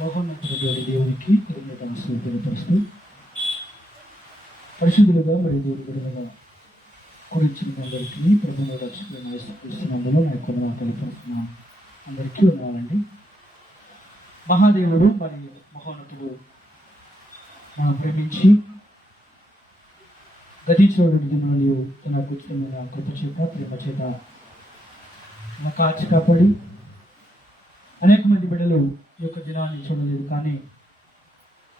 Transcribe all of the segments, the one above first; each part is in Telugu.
మహోన్నతుడైన దేవునికి కృతజ్ఞతలు తెలియపరుస్తూ పరిశుద్ధులుగా మరియు దేవుని బిడ్డలుగా కూర్చున్న అందరికీ ప్రభువును రక్షకుడైన యేసుక్రీస్తునందులో నా యొక్క తెలియపరుస్తున్న అందరికీ ఉన్నానండి. మహాదేవుడు మరియు మహోన్నతుడు మనం ప్రేమించి గతించిన దినములలో తన కూర్చున్న కృప చేత ప్రేమ చేత కాచి కాపాడి అనేక మంది బిడ్డలు ఈ యొక్క దినాన్ని చూడలేదు, కానీ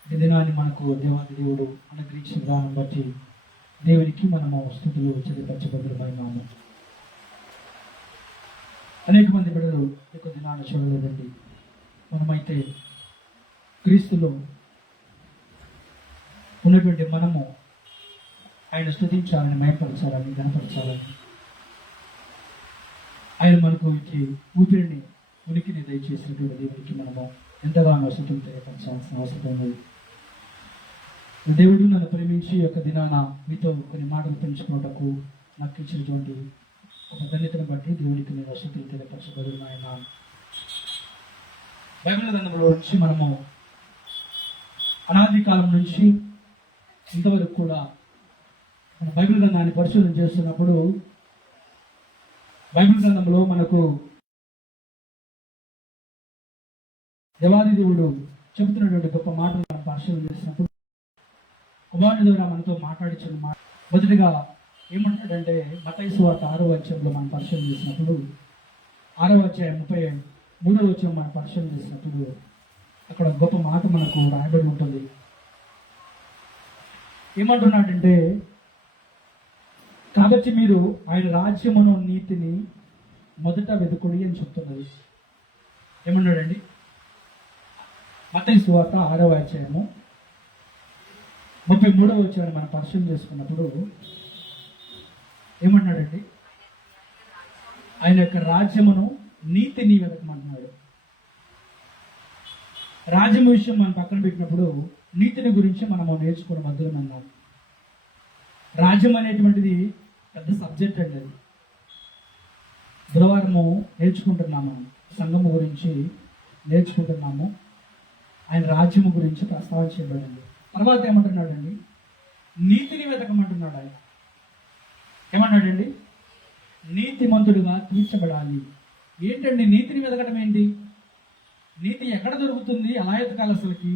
ఈ దినాన్ని మనకు దేవాది దేవుడు అనుగ్రహించిన విధానం బట్టి దేవునికి మనము స్థుతులు చెల్లిపరచబడుతున్నాము. అనేక మంది బిడ్డలు ఈ యొక్క దినాన్ని చూడలేదండి. మనమైతే క్రీస్తులో ఉన్నటువంటి మనము ఆయన స్తుతించాలని, మయపరచాలని, గణపరచాలని, ఆయన మనకు ఇచ్చి ఊపిరిని ఉనికిని దయచేసినటువంటి దేవునికి మనము ఎంతగానో స్తుతులు తెలియపరచాల్సిన అవసరం ఉన్నది. దేవుడు నన్ను ప్రేమించి యొక్క దినాన మీతో కొన్ని మాటలు పెంచుకున్నటకు నాకు ఇచ్చినటువంటి ఒక ధన్యతను బట్టి దేవునికి నేను స్తుతులు తెలియపరచబడుతున్నాను. బైబిల్ గ్రంథంలో నుంచి మనము అనాది కాలం నుంచి ఇంతవరకు కూడా మన బైబిల్ గ్రంథాన్ని పరిశోధన చేస్తున్నప్పుడు బైబిల్ గ్రంథంలో మనకు దేవాది దేవుడు చెబుతున్నటువంటి గొప్ప మాటలు మనం పరిశోధన చేసినప్పుడు కుమారుడి ద్వారా మనతో మాట్లాడించిన మాట మొదటిగా ఏమంటాడంటే మత్తయి సువార్త 6వ అధ్యాయంలో మనం పరిశోధన చేసినప్పుడు 6వ అధ్యాయం 33వ వచనం మనం పరిశోధన చేసినప్పుడు అక్కడ గొప్ప మాట మనకు రాయబడి ఉంటుంది. ఏమంటున్నాడంటే, కాబట్టి మీరు ఆయన రాజ్యమును నీతిని మొదట వెతుకుడి అని చెప్తున్నది. ఏమన్నాడండి? మత్తయి సువార్త 6వ అధ్యాయము 33వ వచనాన్ని మనం పరిశీలన చేసుకున్నప్పుడు ఏమన్నాడండి? ఆయన యొక్క రాజ్యమును నీతిని వెతకమంటున్నాడు. రాజ్యం విషయం మనం పక్కన పెట్టినప్పుడు నీతిని గురించి మనము నేర్చుకున్న మధ్యలో అన్నాం. రాజ్యం అనేటువంటిది పెద్ద సబ్జెక్ట్ అండి. అది బుధవారము నేర్చుకుంటున్నాము, సంఘము గురించి నేర్చుకుంటున్నాము. ఆయన రాజ్యము గురించి ప్రస్తావించబడింది. తర్వాత ఏమంటున్నాడండి? నీతిని వెతకమంటున్నాడు. ఆయన ఏమన్నాడండి? నీతిమంతుడుగా తీర్చబడాలి. ఏంటండి నీతిని వెతకడం ఏంటి? నీతి ఎక్కడ దొరుకుతుంది? ఎలా ఎతకాలి అసలుకి?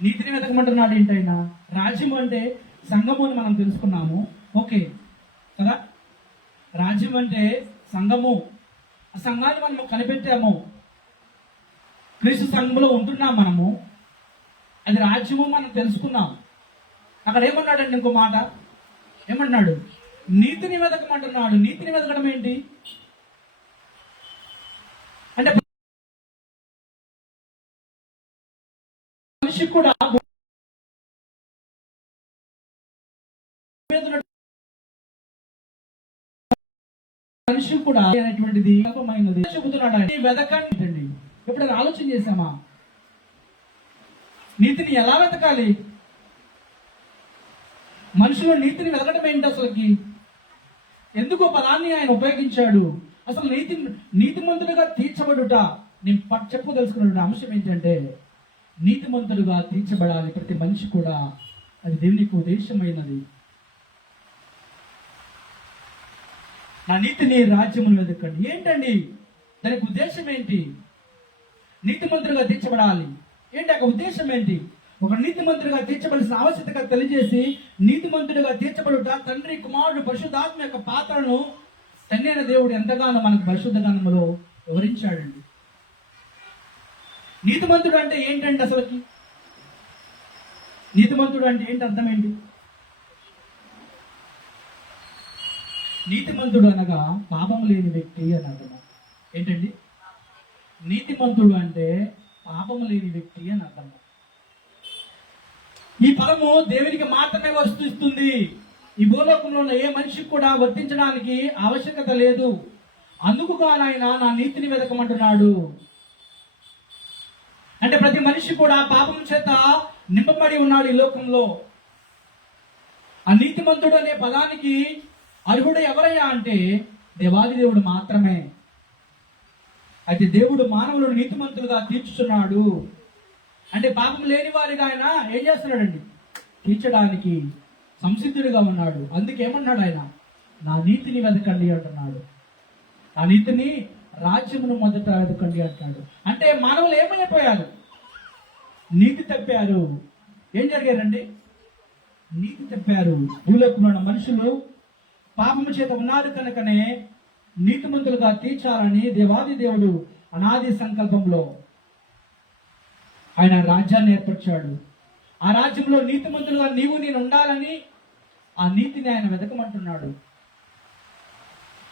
నీతిని వెతకమంటున్నాడు ఏంటైనా? రాజ్యం అంటే సంఘము అని మనం తెలుసుకున్నాము, ఓకే కదా. రాజ్యం అంటే సంఘము. ఆ సంఘాన్ని మనము కనిపెట్టాము, క్రీస్తు సంఘంలో ఉంటున్నాం మనము. అది రాజ్యము మనం తెలుసుకున్నాం. అక్కడ ఏమన్నాడండి? ఇంకో మాట ఏమన్నాడు? నీతిని వెతకమంటున్నాడు. నీతిని వెతకడం ఏంటి అంటే మనిషి కూడా అనేటువంటిది చెబుతున్నాడు. వెతకండి. ఎప్పుడైనా ఆలోచన చేశామా? నీతిని ఎలా వెతకాలి? మనుషులు నీతిని వెతకడం ఏంటి అసలుకి? ఎందుకు పదాన్ని ఆయన ఉపయోగించాడు? అసలు నీతిమంతులుగా తీర్చబడుట నేను తెలుసుకున్న అంశం ఏంటంటే, నీతిమంతులుగా తీర్చబడాలి ప్రతి మనిషి కూడా. అది దేవునికి ఉద్దేశమైనది. నా నీతిని రాజ్యమును వెతకండి. ఏంటండి దానికి ఉద్దేశం ఏంటి? నీతిమంతులుగా తీర్చబడాలి ఏంటి? ఆ ఉద్దేశం ఏంటి? ఒక నీతిమంతుడిగా తీర్చబడాల్సిన ఆవశ్యకత తెలియజేసి, నీతిమంతుడిగా తీర్చబడుట తండ్రి, కుమారుడు, పరిశుద్ధాత్మ యొక్క పాత్రను తండ్రి అయిన దేవుడు ఎంతగానో మనకు పరిశుద్ధ గ్రంథంలో వివరించాడండి. నీతిమంతుడు అంటే ఏంటండి అసలుకి? నీతిమంతుడు అంటే ఏంటి? అర్థం ఏంటి? నీతిమంతుడు అనగా పాపం లేని వ్యక్తి అని అర్థం. ఏంటండి? నీతిమంతుడు అంటే పాపము లేని వ్యక్తి అని అర్థం. ఈ ఫలము దేవునికి మాత్రమే వస్తుంది. ఈ భూలోకంలో ఉన్న ఏ మనిషికి కూడా వర్తించడానికి ఆవశ్యకత లేదు. అందుకు ఆయన నా నీతిని వెతకమంటున్నాడు. అంటే ప్రతి మనిషి కూడా పాపం చేత నింపబడి ఉన్నాడు ఈ లోకంలో. ఆ నీతిమంతుడు అనే పదానికి అర్హుడు ఎవరయ్యా అంటే దేవాది దేవుడు మాత్రమే. అయితే దేవుడు మానవులను నీతిమంతులుగా తీర్చుచున్నాడు. అంటే పాపం లేని వారిగా ఆయన ఏం చేస్తున్నాడండి? తీర్చడానికి సంసిద్ధుడిగా ఉన్నాడు. అందుకేమన్నాడు ఆయన? నా నీతిని వెతకండి అంటున్నాడు. నా నీతిని, రాజ్యమును మొదట వెతకండి అంటాడు. అంటే మానవులు ఏమైపోయారు? నీతి తప్పారు. ఏం జరిగారండి? నీతి తప్పారు. భూలోకంలో ఉన్న మనుషులు పాపము చేత ఉన్నారు కనుకనే నీతిమంతులుగా తీర్చాలని దేవాది దేవుడు అనాది సంకల్పంలో ఆయన రాజ్యాన్ని ఏర్పరిచాడు. ఆ రాజ్యంలో నీతిమంతులుగా నీవు నేను ఉండాలని ఆ నీతిని ఆయన వెతకమంటున్నాడు.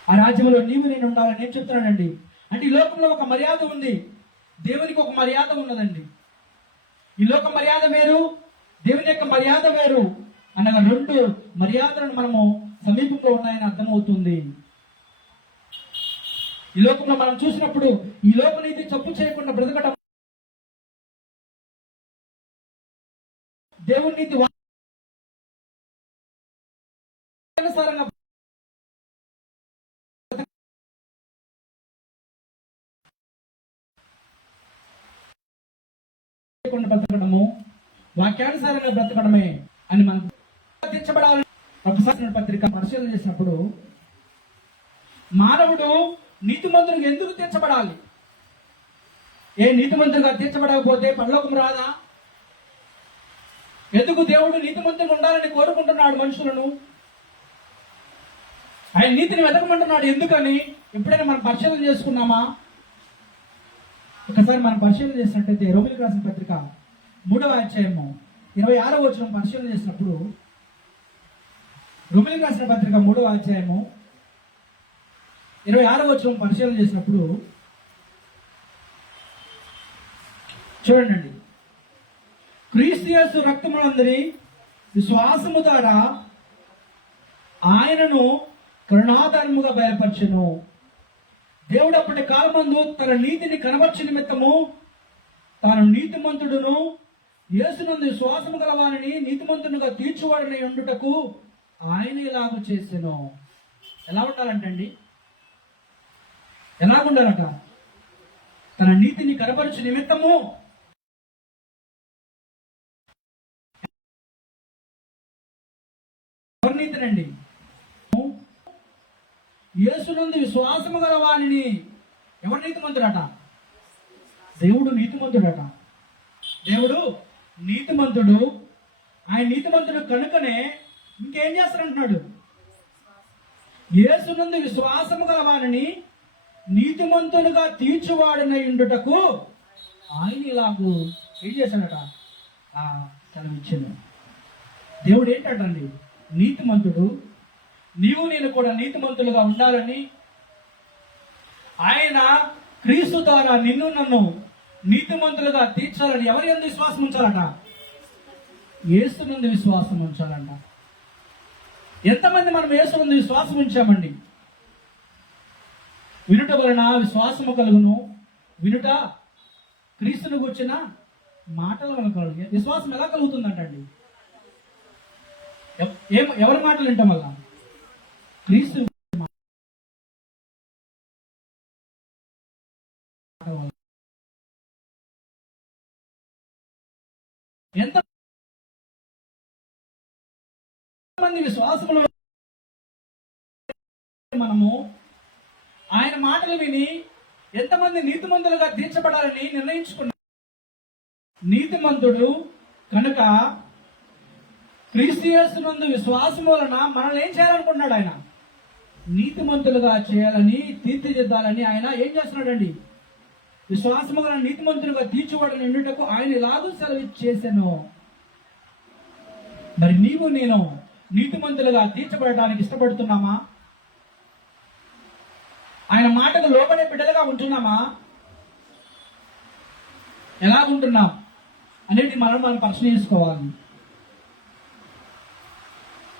ఆ రాజ్యంలో నీవు నేను ఉండాలని నేను చెప్తున్నానండి. అంటే ఈ లోకంలో ఒక మర్యాద ఉంది, దేవునికి ఒక మర్యాద ఉన్నదండి. ఈ లోక మర్యాద వేరు, దేవుని యొక్క మర్యాద వేరు అనగా రెండు మర్యాదలను మనము సమీపంలో ఉన్నాయని అర్థమవుతుంది. ఈ లోకంలో మనం చూసినప్పుడు ఈ లోక నీతి తప్పు చేయకుండా బ్రతకడం, దేవుని నీతి బ్రతకడము, వాక్యానుసారంగా బ్రతకడమే అని మనం తీర్చబడాలని పత్రిక పరిశీలన చేసినప్పుడు మానవుడు నీతిమంతునికి ఎందుకు తీర్చబడాలి? ఏ నీతిమంతులుగా తీర్చబడకపోతే పరలోకం రాదా? ఎందుకు దేవుడు నీతిమంతులుగా ఉండాలని కోరుకుంటున్నాడు మనుషులను? ఆయన నీతిని వెతకమంటున్నాడు. ఎందుకని ఎప్పుడైనా మనం పరిశీలన చేసుకున్నామా? ఒకసారి మనం పరిశీలన చేసినట్టయితే రోమిలికి రాసిన పత్రిక 3వ అధ్యాయము 26వ వచనం పరిశీలన చేసినప్పుడు, రోమిలికి రాసిన పత్రిక 3వ అధ్యాయము 26వ వచనం పరిశీలన చేసినప్పుడు చూడండి, క్రీస్తు యేసు రక్తమునందరి విశ్వాసము ద్వారా ఆయనను కరుణాధారముగా బయలుపరచెను. దేవుడు అప్పటి కాలమందు తన నీతిని కనబర్చు నిమిత్తము తాను నీతిమంతుడును యేసునందు విశ్వాసము గలవారిని నీతిమంతునిగా తీర్చువాడని ఉండుటకు ఆయన ఇలాగ చేసెను. ఎలా ఉండాలంటండి? ఎలాగుండాలట? తన నీతిని కనబరచు నిమిత్తము ఎవరి నీతినండి? యేసునందు విశ్వాసము గల వారిని. ఎవరు నీతిమంతుడట? దేవుడు నీతిమంతుడట. దేవుడు నీతిమంతుడు. ఆయన నీతిమంతుడు కనుకనే ఇంకేం చేస్తారంటున్నాడు? యేసునందు విశ్వాసము గల వారిని నీతిమంతులుగా తీర్చువాడనై ఉండుటకు ఆయన ఇలాగూ ఏం చేశాడట? సెలవిచ్చాను. దేవుడు ఏంటండి? నీతిమంతుడు. నీవు నేను కూడా నీతిమంతులుగా ఉండాలని ఆయన క్రీస్తు ద్వారా నిన్ను నన్ను నీతిమంతులుగా తీర్చాలని ఎవరి యందు విశ్వాసం ఉంచాలట? యేసునందు విశ్వాసం ఉంచాలంట. ఎంతమంది మనం యేసునందు విశ్వాసం ఉంచామండి? వినుట వలన విశ్వాసము కలుగును, వినుట క్రీస్తును కూర్చిన మాటల వలన కలుగు. విశ్వాసం ఎలా కలుగుతుందంటండి? ఎవరి మాటలు వింటాం వల్ల? క్రీస్తు ఎంత మంది విశ్వాసములు మనము ఆయన మాటలు విని ఎంతమంది నీతిమంతులుగా తీర్చబడాలని నిర్ణయించుకున్నాం. నీతిమంతుడు కనుక క్రీస్తు యేసునందు విశ్వాసం వలన మనల్ని ఏం చేయాలనుకుంటున్నాడు? ఆయన నీతిమంతులుగా చేయాలని, తీర్చిదిద్దాలని ఆయన ఏం చేస్తున్నాడండి? విశ్వాసము గల నీతిమంతులుగా తీర్చువాడని ఉండుటకు ఆయన ఇలాగూ సెలవిచ్చేసెను. మరి నీవు నేను నీతిమంతులుగా తీర్చబడటానికి ఇష్టపడుతున్నామా? ఆయన మాటకు లోబడే బిడ్డలుగా ఉంటున్నామా? ఎలా ఉంటున్నాం అనేది మనం ప్రశ్న చేసుకోవాలి.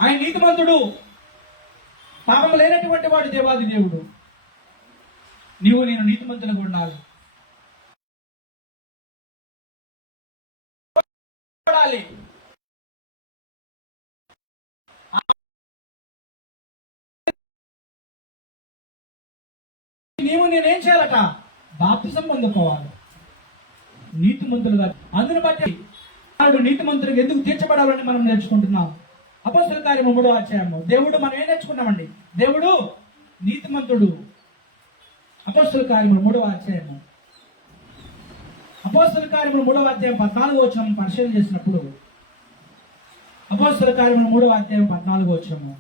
ఆయన నీతిమంతుడు, పాపం లేనటువంటి వాడు దేవాది దేవుడు. నీవు నేను నీతిమంతులుగా ఉండాలి. నీవు నేనేం చేయాలట? బాప్తిసం పొందుకోవాలి నీతిమంతులుగా. అందుని బట్టి వాడు నీతిమంతులుగా ఎందుకు తీర్చబడాలని మనం నేర్చుకుంటున్నాం. అపోస్తల కార్యము 3వ అధ్యాయము దేవుడు మనం ఏం నేర్చుకున్నామండి? దేవుడు నీతిమంతుడు. అపోస్తల కార్యము 3వ అధ్యాయము, అపోస్తల కార్యము 3వ అధ్యాయం 14వ వచనం పరిశీలన చేసినప్పుడు, అపోస్తల కార్యము 3వ అధ్యాయం 14వ వచనము,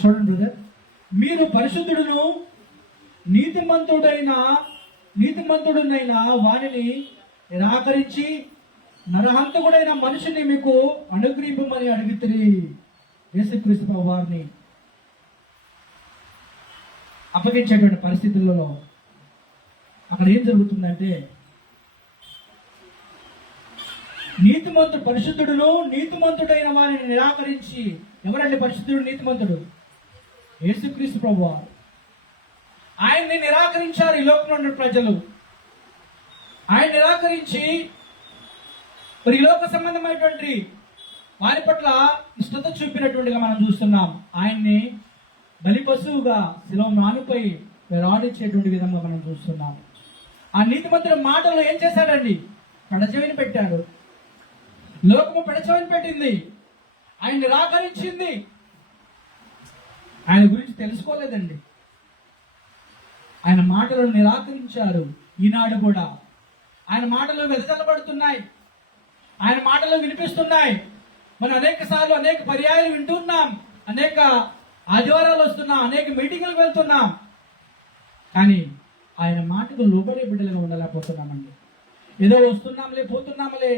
చూడండి బ్రదర్. మీరు పరిశుద్ధుడును నీతిమంతుడునైన వారిని నిరాకరించి నరహంతకుడైన మనిషిని మీకు అనుగ్రహింపమని అడిగితే యేసుక్రీస్తు వారిని అప్పగించేటువంటి పరిస్థితులలో అక్కడ ఏం జరుగుతుందంటే, పరిశుద్ధుడును నీతిమంతుడైన వారిని నిరాకరించి, ఎవరండి పరిశుద్ధుడు నీతిమంతుడు? యేసుక్రీస్తు ప్రభువారు. ఆయన్ని నిరాకరించారు ఈ లోకంలో ఉన్న ప్రజలు. ఆయన నిరాకరించి ఈ లోక సంబంధమైనటువంటి వారి పట్ల ఇష్టత చూపినటువంటిగా మనం చూస్తున్నాం. ఆయన్ని బలి పశువుగా శిలువ మానుపై వేలాడించేటువంటి విధంగా మనం చూస్తున్నాం. ఆ నీతిమంతుడి మాటలు ఏం చేశాడండి? పెడచెవిని పెట్టాడు. లోకము పెడచెవిని పెట్టింది, ఆయన నిరాకరించింది. ఆయన గురించి తెలుసుకోలేదండి. ఆయన మాటలను నిరాకరించారు. ఈనాడు కూడా ఆయన మాటలు వెదజల్లబడుతున్నాయి, ఆయన మాటలు వినిపిస్తున్నాయి. మనం అనేక సార్లు అనేక పర్యాయాలు వింటున్నాం, అనేక ఆదివారాలు వస్తున్నాం, అనేక మీటింగులకు వెళ్తున్నాం. కానీ ఆయన మాటకు లోబడే బిడ్డలుగా ఉండలేకపోతున్నామండి. ఏదో వస్తున్నాంలే పోతున్నాంలే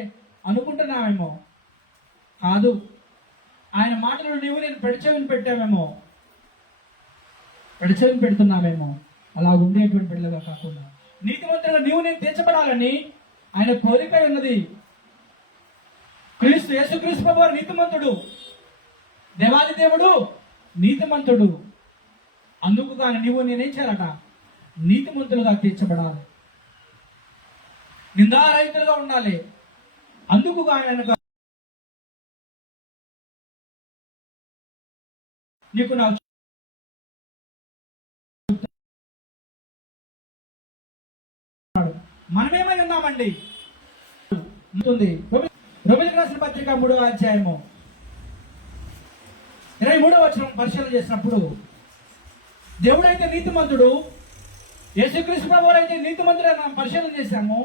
అనుకుంటున్నామేమో, కాదు. ఆయన మాటలు నేను పెడచెవిని పెట్టామేమో, పెడచెవిని పెడుతున్నామేమో. అలా ఉండేటువంటి బిడ్డలుగా కాకుండా నీతిమంతులుగా నేను తీర్చబడాలని ఆయన కోరిక ఉన్నది. యేసుక్రీస్తు ప్రభువారు నీతిమంతుడు, దేవాది దేవుడు నీతిమంతుడు. అందుకు కానీ నేనేం చేయాలట? నీతిమంతులుగా తీర్చబడాలి, నిందారహితులుగా ఉండాలి. అందుకు ఆయన నీకు నాకు మనమేమై ఉన్నామండి? రోమీయులకు రాసిన పత్రిక 3వ అధ్యాయము 23వ వచనం పరిశీలన చేసినప్పుడు, దేవుడైతే నీతిమంతుడు, యేసుక్రీస్తు ప్రభువారు అయితే నీతిమంతుడు అని మనం పరిశీలన చేశాము.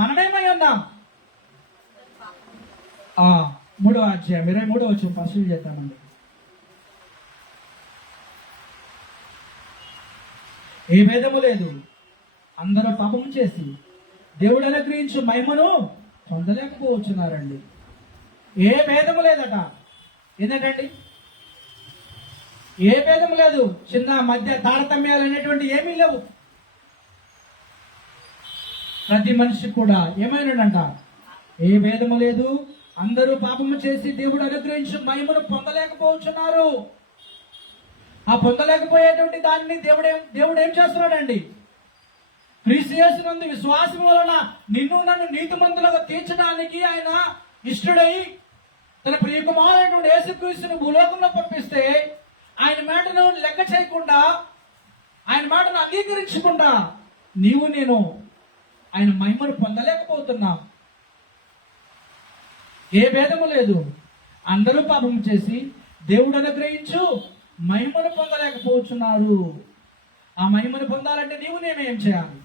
మనమేమై ఉన్నాం? 3వ అధ్యాయం 23వ వచనం పరిశీలన చేద్దామండి. ఏ భేదము లేదు, అందరూ పాపము చేసి దేవుడు అనుగ్రహించు మహిమను పొందలేకపోవచ్చున్నారండి. ఏ భేదము లేదట. ఏంటండి? ఏ భేదము లేదు. చిన్న మధ్య తారతమ్యాలు అనేటువంటి ఏమీ లేవు. ప్రతి మనిషి కూడా ఏమైనాడంట? ఏ భేదము లేదు, అందరూ పాపము చేసి దేవుడు అనుగ్రహించు మహిమను పొందలేకపోవచ్చున్నారు. ఆ పొందలేకపోయేటువంటి దాన్ని దేవుడు ఏం చేస్తున్నాడండి? క్రీస్తు యేసునందు విశ్వాసం వలన నిన్ను నన్ను నీతిమంతులుగా తీర్చడానికి ఆయన ఇష్టడై తన ప్రియకుమారుడైనటువంటి యేసుక్రీస్తుని భూలోకంలో పంపిస్తే, ఆయన మాటను లెక్క చేయకుండా, ఆయన మాటను అంగీకరించకుండా నీవు నేను ఆయన మహిమను పొందలేకపోతున్నాం. ఏ భేదము లేదు, అందరూ పాపం చేసి దేవుడు అనుగ్రహించు మహిమను పొందలేకపోతున్నారు. ఆ మహిమను పొందాలంటే నీవు నేనేం చేయాలి?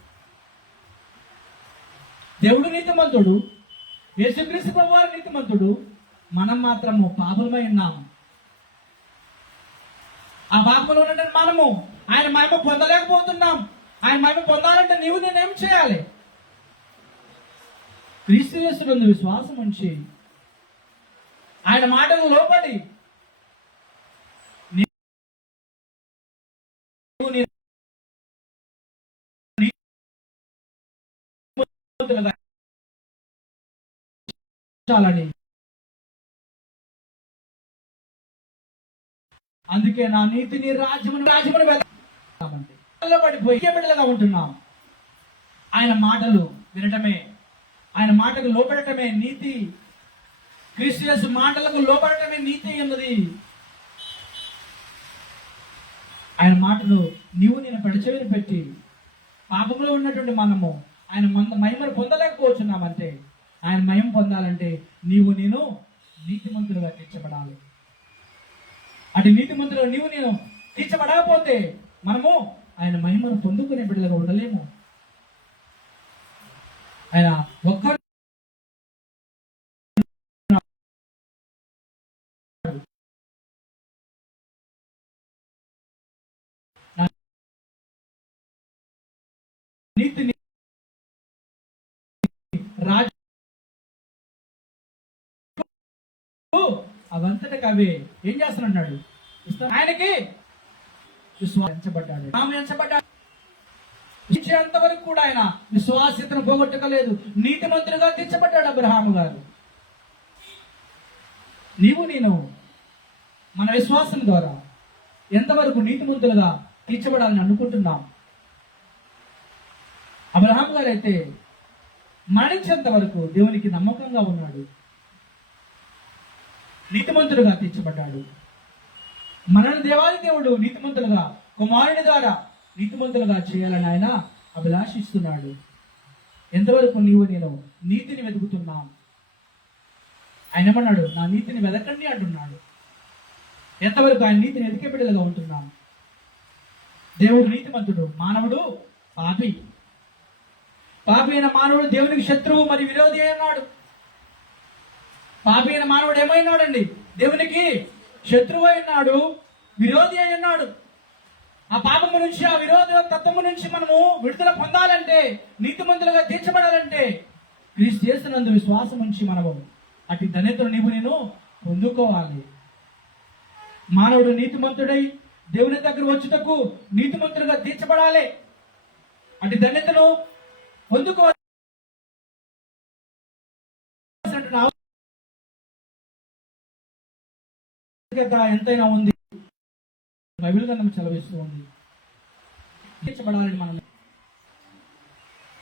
దేవుడు నీతిమంతుడు, యేసుక్రీస్తు ప్రభువారు నీతిమంతుడు, మనం మాత్రము పాపమై ఉన్నాము. ఆ పాపంలో ఉన్నట్టు మనము ఆయన మహిమ పొందలేకపోతున్నాం. ఆయన మహిమ పొందాలంటే నీవు నేనేం చేయాలి? క్రీస్తు యేసునందు విశ్వాసం ఉంచి ఆయన మాటలు లోబడి చాలని. అందుకే నా నీతిని రాజ్యమును పడిపోయి బిడ్డలుగా ఉంటున్నాం. ఆయన మాటలు వినటమే, ఆయన మాటకు లోపడటమే నీతి. క్రీస్తు యేసు మాటలకు లోపడటమే నీతి అన్నది. ఆయన మాటలు నీవు నేను పెడచెవిని పెట్టి పాపంలో ఉన్నటువంటి మనము ఆయన మహిమను పొందలేకపోతున్నామంటే ఆయన మహిమ పొందాలంటే నీవు నేను నీతిమంతులుగా తీర్చబడాలి. అటు నీతిమంతులుగా నీవు నేను తీర్చబడకపోతే మనము ఆయన మహిమను పొందుకునే బిడ్డలుగా ఉండలేము. ఆయన ఒక్క నీతిని రాజు అవంతటికి అవే ఏం చేస్తానన్నాడు, ఆయనకి విశ్వాసించబడ్డాడు. ఇచ్చేంత వరకు కూడా ఆయన విశ్వాస్యతను పోగొట్టుకోలేదు. నీతిమంతులుగా తీర్చబడ్డాడు అబ్రహాము గారు. నీవు నేను మన విశ్వాసం ద్వారా ఎంతవరకు నీతిమంతులుగా తీర్చబడాలని అనుకుంటున్నాం? అబ్రహాము గారు అయితే మరణించేంత వరకు దేవునికి నమ్మకంగా ఉన్నాడు, నీతిమంతులుగా తీర్చబడ్డాడు. మనల్ని దేవాది దేవుడు నీతిమంతులుగా కుమారుని ద్వారా నీతిమంతులుగా చేయాలని ఆయన అభిలాషిస్తున్నాడు. ఎంతవరకు నీవు నేను నీతిని వెతుకుతున్నాం? ఆయన ఏమన్నాడు, నా నీతిని వెదకండి అంటున్నాడు. ఎంతవరకు ఆయన నీతిని వెతికే బిడ్డలుగా ఉంటున్నాం? దేవుడు నీతిమంతుడు, మానవుడు పాపి. పాపి అయిన మానవుడు దేవునికి శత్రువు మరి విరోధి అన్నాడు. పాపి అయిన మానవుడు ఏమైనాడండి? దేవునికి శత్రువు అయినాడు, విరోధి అయినాడు. ఆ పాపము నుంచి, ఆ విరోధ తత్వము నుంచి మనము విడుదల పొందాలంటే, నీతిమంతులుగా తీర్చబడాలంటే క్రీస్తు యేసునందు విశ్వాసం ఉంచి మనము అటు ధన్యతను నీవు నేను పొందుకోవాలి. మానవుడు నీతిమంతుడై దేవుని దగ్గర వచ్చుటకు నీతిమంతులుగా తీర్చబడాలి. అటు ధన్యతను పొందుకోవాలి. ఎంతైనా ఉంది, బైబిల్ గ్రంథం చదివిస్తూ ఉంది. తీర్చబడాలని మనం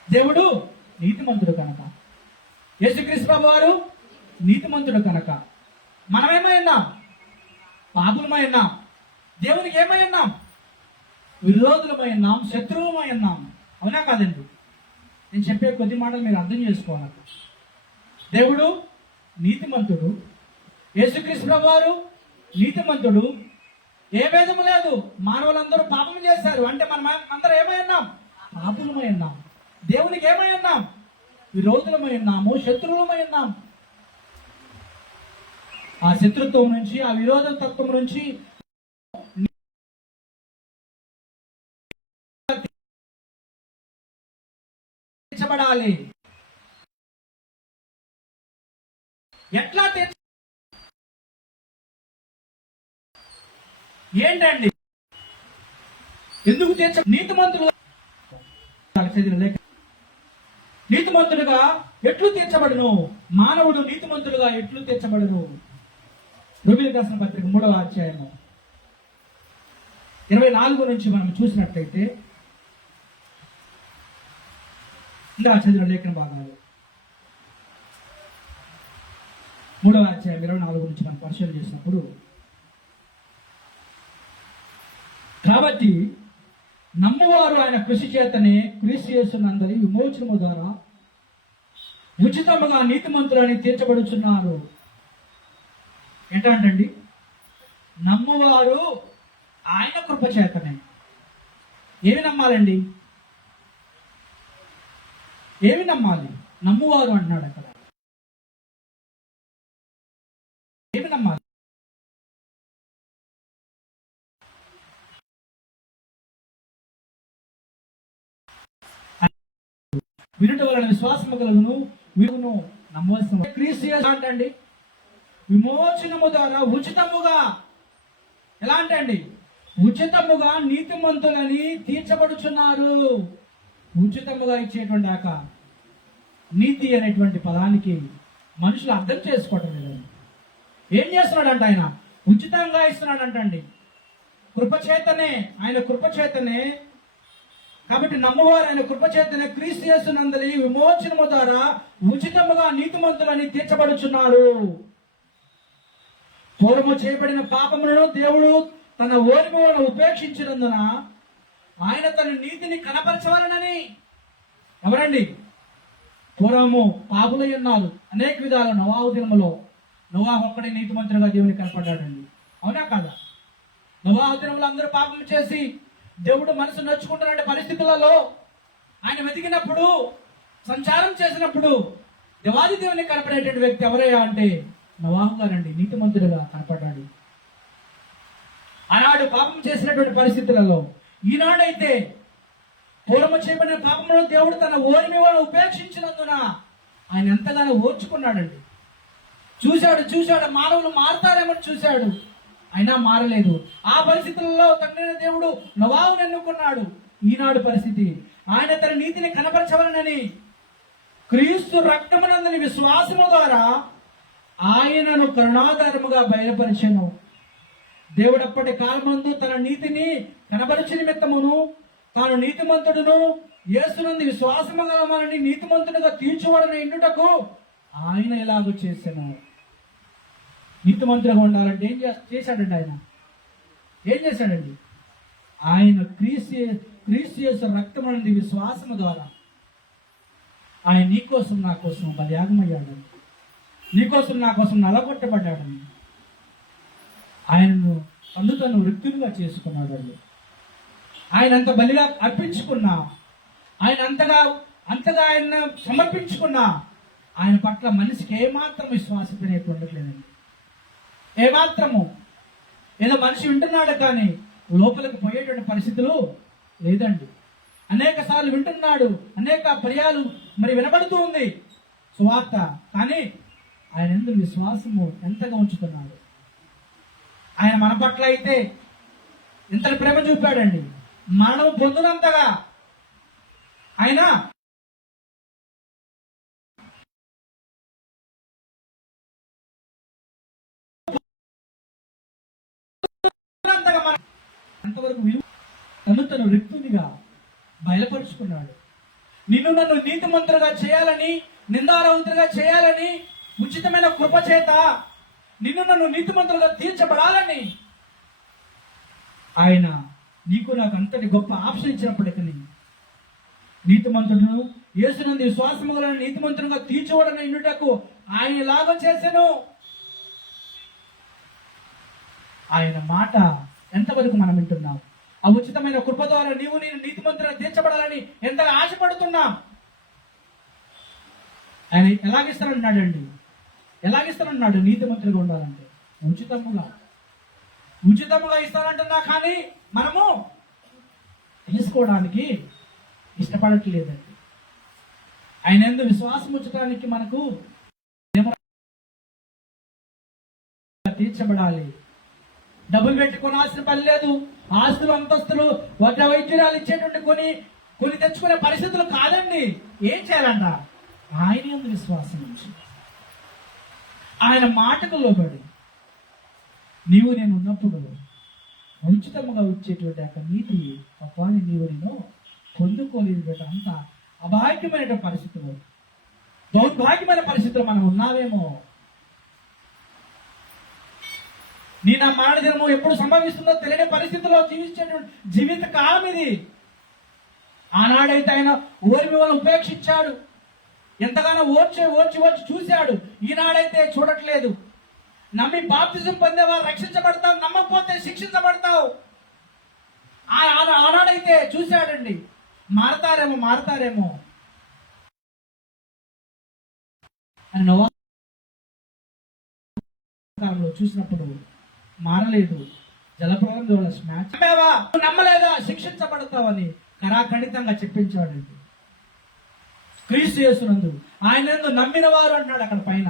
దేవుడు నీతిమంతుడు కనుక, యేసుక్రీస్తు ప్రభువు వారు నీతిమంతుడు కనుక మనమేమై ఉన్నాం? పాపులమై ఉన్నాం. దేవునికి ఏమై ఉన్నాం? విరోధులమై ఉన్నాం, శత్రువులమై ఉన్నాం. అవునా కాదండి? నేను చెప్పే కొద్ది మాటలు మీరు అర్థం చేసుకోవాలి. దేవుడు నీతిమంతుడు, యేసుక్రీస్తు ప్రభువు వారు నీతిమంతుడు. ఏ భేదము లేదు. మానవులందరూ పాపం చేశారు అంటే మనం అందరూ ఏమై ఉన్నాం? పాపులమై ఉన్నాం. దేవునికి ఏమై ఉన్నాం? విరోధులమై ఉన్నాము, శత్రువులమై ఉన్నాం. ఆ శత్రుత్వం నుంచి, ఆ విరోధ తత్వం నుంచి తీర్చబడాలి. ఎట్లా ఏంటండి? ఎందుకు నీతిమంతులుగా నీతిమంతులుగా ఎట్లు తీర్చబడును? మానవుడు నీతిమంతులుగా ఎట్లు తీర్చబడును? రోమీయులకు రాసిన పత్రిక 3వ అధ్యాయము 24 నుంచి మనం చూసినట్లయితే ఇంకా చదివిన లేఖన భాగాలు 3వ అధ్యాయం 24 నుంచి మనం పరిశీలన చేసినప్పుడు, కాబట్టి నమ్మువారు ఆయన కృషి చేతనే క్రీస్తు యేసునందలి విమోచనము ద్వారా ఉచితముగా నీతిమంతులని తీర్చబడుచున్నారు. ఏంటంటండి? నమ్మువారు ఆయన కృప చేతనే. ఏమి నమ్మాలండి? ఏమి నమ్మాలి? నమ్మువారు అంటున్నాడు అక్కడ. ఏమి నమ్మాలి? వినుట వలన విశ్వాసము కలుగును, వీరును నమ్మవలసిన క్రీస్తు అంటండి విమోచనము ద్వారా ఉచితముగా. ఎలా అంటండి? ఉచితముగా నీతిమంతులని తీర్చబడుచున్నారు. ఉచితముగా ఇచ్చేటువంటి ఆక నీతి అనేటువంటి పదానికి మనుషులు అర్థం చేసుకోవటం లేదండి. ఏం చేస్తున్నాడంట? ఆయన ఉచితంగా ఇస్తున్నాడంటండి. కృపచేతనే, ఆయన కృపచేతనే. కాబట్టి నమ్మువారు ఆయన కృపచేతనే క్రీస్తు యేసునందలి విమోచనము ద్వారా ఉచితముగా నీతిమంతులని తీర్చబడుచున్నారు. పూర్వము చేయబడిన పాపములను దేవుడు తన ఓర్మిని ఉపేక్షించినందున ఆయన తన నీతిని కనపరచవాలనని. ఎవరండి? పూర్వము పాపులై ఉన్నారు. అనేక విధాలు నోవాహు దినములో నోవాహు ఒక్కడే నీతిమంతుడిగా దేవుని కనపడ్డాడండి. అవునా కాదా? నోవాహు దినములో అందరూ పాపం చేసి దేవుడు మనసు నొచ్చుకుంటున్న పరిస్థితులలో ఆయన వెతికినప్పుడు, సంచారం చేసినప్పుడు దేవాది దేవుని కనపడేటువంటి వ్యక్తి ఎవరయ్యా అంటే నోవాహు గారండి. నీతిమంతుడిగా కనపడ్డాడు ఆనాడు పాపం చేసినటువంటి పరిస్థితులలో. ఈనాడైతే పూర్వము చేయబడిన పాపంలో దేవుడు తన ఓర్మిని ఉపేక్షించినందున ఆయన ఎంతగానో ఓర్చుకున్నాడండి. చూశాడు మానవులు మారుతారేమని చూశాడు, అయినా మారలేదు. ఆ పరిస్థితులలో తండ్రి దేవుడు నోవాహును ఎన్నుకున్నాడు. ఈనాడు పరిస్థితి ఆయన తన నీతిని కనపరచవలనని క్రీస్తు రక్తమునందని విశ్వాసము ద్వారా ఆయనను కరుణాధారముగా బయలుపరిచెను. దేవుడు అప్పటి కాలమందు తన నీతిని కనపరిచిన నిమిత్తమును తాను నీతిమంతుడును యేసునందు విశ్వాసము గలవారిని నీతిమంతుడుగా తీర్చువాడని ఎండుటకు ఆయన ఎలాగో చేశాను. నీతిమంతుడుగా ఉండాలంటే ఏం చేశాడండి? ఆయన ఏం చేశాడండి? ఆయన క్రీస్తు యేసు రక్తమునందు విశ్వాసము ద్వారా ఆయన నీకోసం నా కోసం బలియాగమయ్యాడు. నీకోసం నా కోసం నలగొట్టబడ్డాడని ఆయనను అందుతను వృత్తులుగా చేసుకున్నాడు. ఆయన అంత బలిగా అర్పించుకున్నా, ఆయన అంతగా ఆయన సమర్పించుకున్నా ఆయన పట్ల మనిషికి ఏమాత్రం విశ్వాసం ఉండట్లేదండి. ఏమాత్రము. ఏదో మనిషి వింటున్నాడు కానీ లోపలికి పోయేటువంటి పరిస్థితులు లేదండి. అనేక సార్లు వింటున్నాడు, అనేక పర్యాలు మరి వినబడుతూ ఉంది సువార్త, కానీ ఆయన ఎందుకు విశ్వాసము ఎంతగా ఉంచుతున్నాడు. ఆయన మన పట్ల అయితే ఎంత ప్రేమ చూపాడండి. మనం పొందినంతగా ఆయన అంతవరకు తను రిక్తునిగా బయలుపరుచుకున్నాడు. నిన్ను నన్ను నీతిమంతులుగా చేయాలని, నిందారహితులుగా చేయాలని, ఉచితమైన కృప చేత నిన్ను నన్ను నీతిమంతులుగా తీర్చబడాలని ఆయన నీకు నాకు అంతటి గొప్ప ఆప్షన్ ఇచ్చినప్పటికీ నీతిమంతుడును యేసునందు విశ్వాసము గల నీతిమంతులుగా తీర్చబడని ఎన్నుటకు ఆయన లాగం చేశాను. ఆయన మాట ఎంతవరకు మనం వింటున్నాం? ఆ ఉచితమైన కృప ద్వారా నేను నీతిమంతులుగా తీర్చబడాలని ఎంతగా ఆశపడుతున్నాం. ఆయన ఎలాగిస్తానన్నాడండి? ఎలాగిస్తానన్నాడు? నీతిమంతులుగా ఉండాలంటే ఉచితముగా ఇస్తానంటున్నా, కానీ మనము తీసుకోవడానికి ఇష్టపడట్లేదండి. ఆయన ఎందుకు విశ్వాసం ఉంచడానికి మనకు తీర్చబడాలి. డబ్బులు పెట్టుకోవాల్సిన పని లేదు. ఆస్తులు అంతస్తులు వడ్డ వైద్యురాలు ఇచ్చేటువంటి కొని తెచ్చుకునే పరిస్థితులు కాదండి. ఏం చేయాలంట? ఆయన ఎందుకు విశ్వాసం ఉంచి ఆయన మాటకు లోబడి నీవు నేను ఉన్నప్పుడు ఉచితముగా వచ్చేటువంటి యొక్క నీతి తత్వాన్ని నీవు నేను పొందుకోలేదు. అంత అభాగ్యమైన పరిస్థితులు, దౌర్భాగ్యమైన పరిస్థితులు మనం ఉన్నావేమో. నీ నా మరణ దినము ఎప్పుడు సంభవిస్తుందో తెలియని పరిస్థితిలో జీవించేటువంటి జీవిత కాలం ఇది. ఆనాడైతే ఆయన ఓర్మి వల్ల ఉపేక్షించాడు, ఎంతగానో ఓర్చి చూశాడు. ఈనాడైతే చూడట్లేదు. నమ్మి బాప్తిజం పొందేవారు రక్షించబడతావు, నమ్మకపోతే శిక్షించబడతావు. ఆనాడైతే చూశాడండి. మారతారేమో అని నోవాహు చూసినప్పుడు మారలేదు. జలప్రలయం ద్వారా స్మాచ్ నమ్మలేదా శిక్షించబడతావని కరాఖండితంగా చెప్పించాడండి. క్రీస్తు యేసునందు ఆయన నమ్మిన వారు అంటున్నాడు అక్కడ పైన.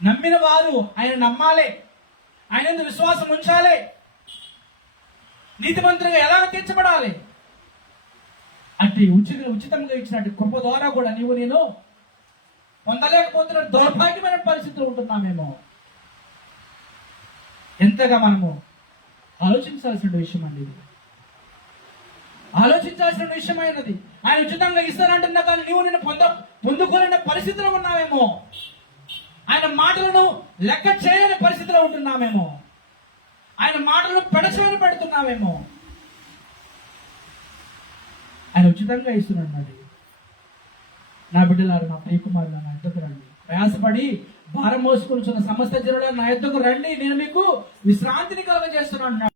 నమ్మిన వారు ఆయన నమ్మాలి, ఆయన విశ్వాసం ఉంచాలి, నీతిమంతులుగా ఎలా తీర్చబడాలి. అంటే ఉచితంగా ఇచ్చినట్టు కృప ద్వారా కూడా నీవు నేను పొందలేకపోతున్న దౌర్భాగ్యమైన పరిస్థితులు ఉంటున్నామేమో. ఎంతగా మనము ఆలోచించాల్సిన విషయం అండి ఇది. ఆలోచించాల్సిన విషయమైనది. ఆయన ఉచితంగా ఇస్తానంటున్నా కానీ నీవు నేను పొందుకోలేని పరిస్థితిలో ఉన్నామేమో. ఆయన మాటలను లెక్క చేయలేని పరిస్థితిలో ఉంటున్నామేమో. ఆయన మాటలు పెడచేని పెడుతున్నామేమో. ఆయన ఉచితంగా ఇస్తున్నాడు. నా బిడ్డలారు, నా ప్రియకుమారులు, నా యొద్దకు రండి, ప్రయాసపడి భారం మోసుకుంటున్న సమస్త జనుల నా యొద్దకు రండి, నేను మీకు విశ్రాంతిని కలుగజేస్తున్నాను.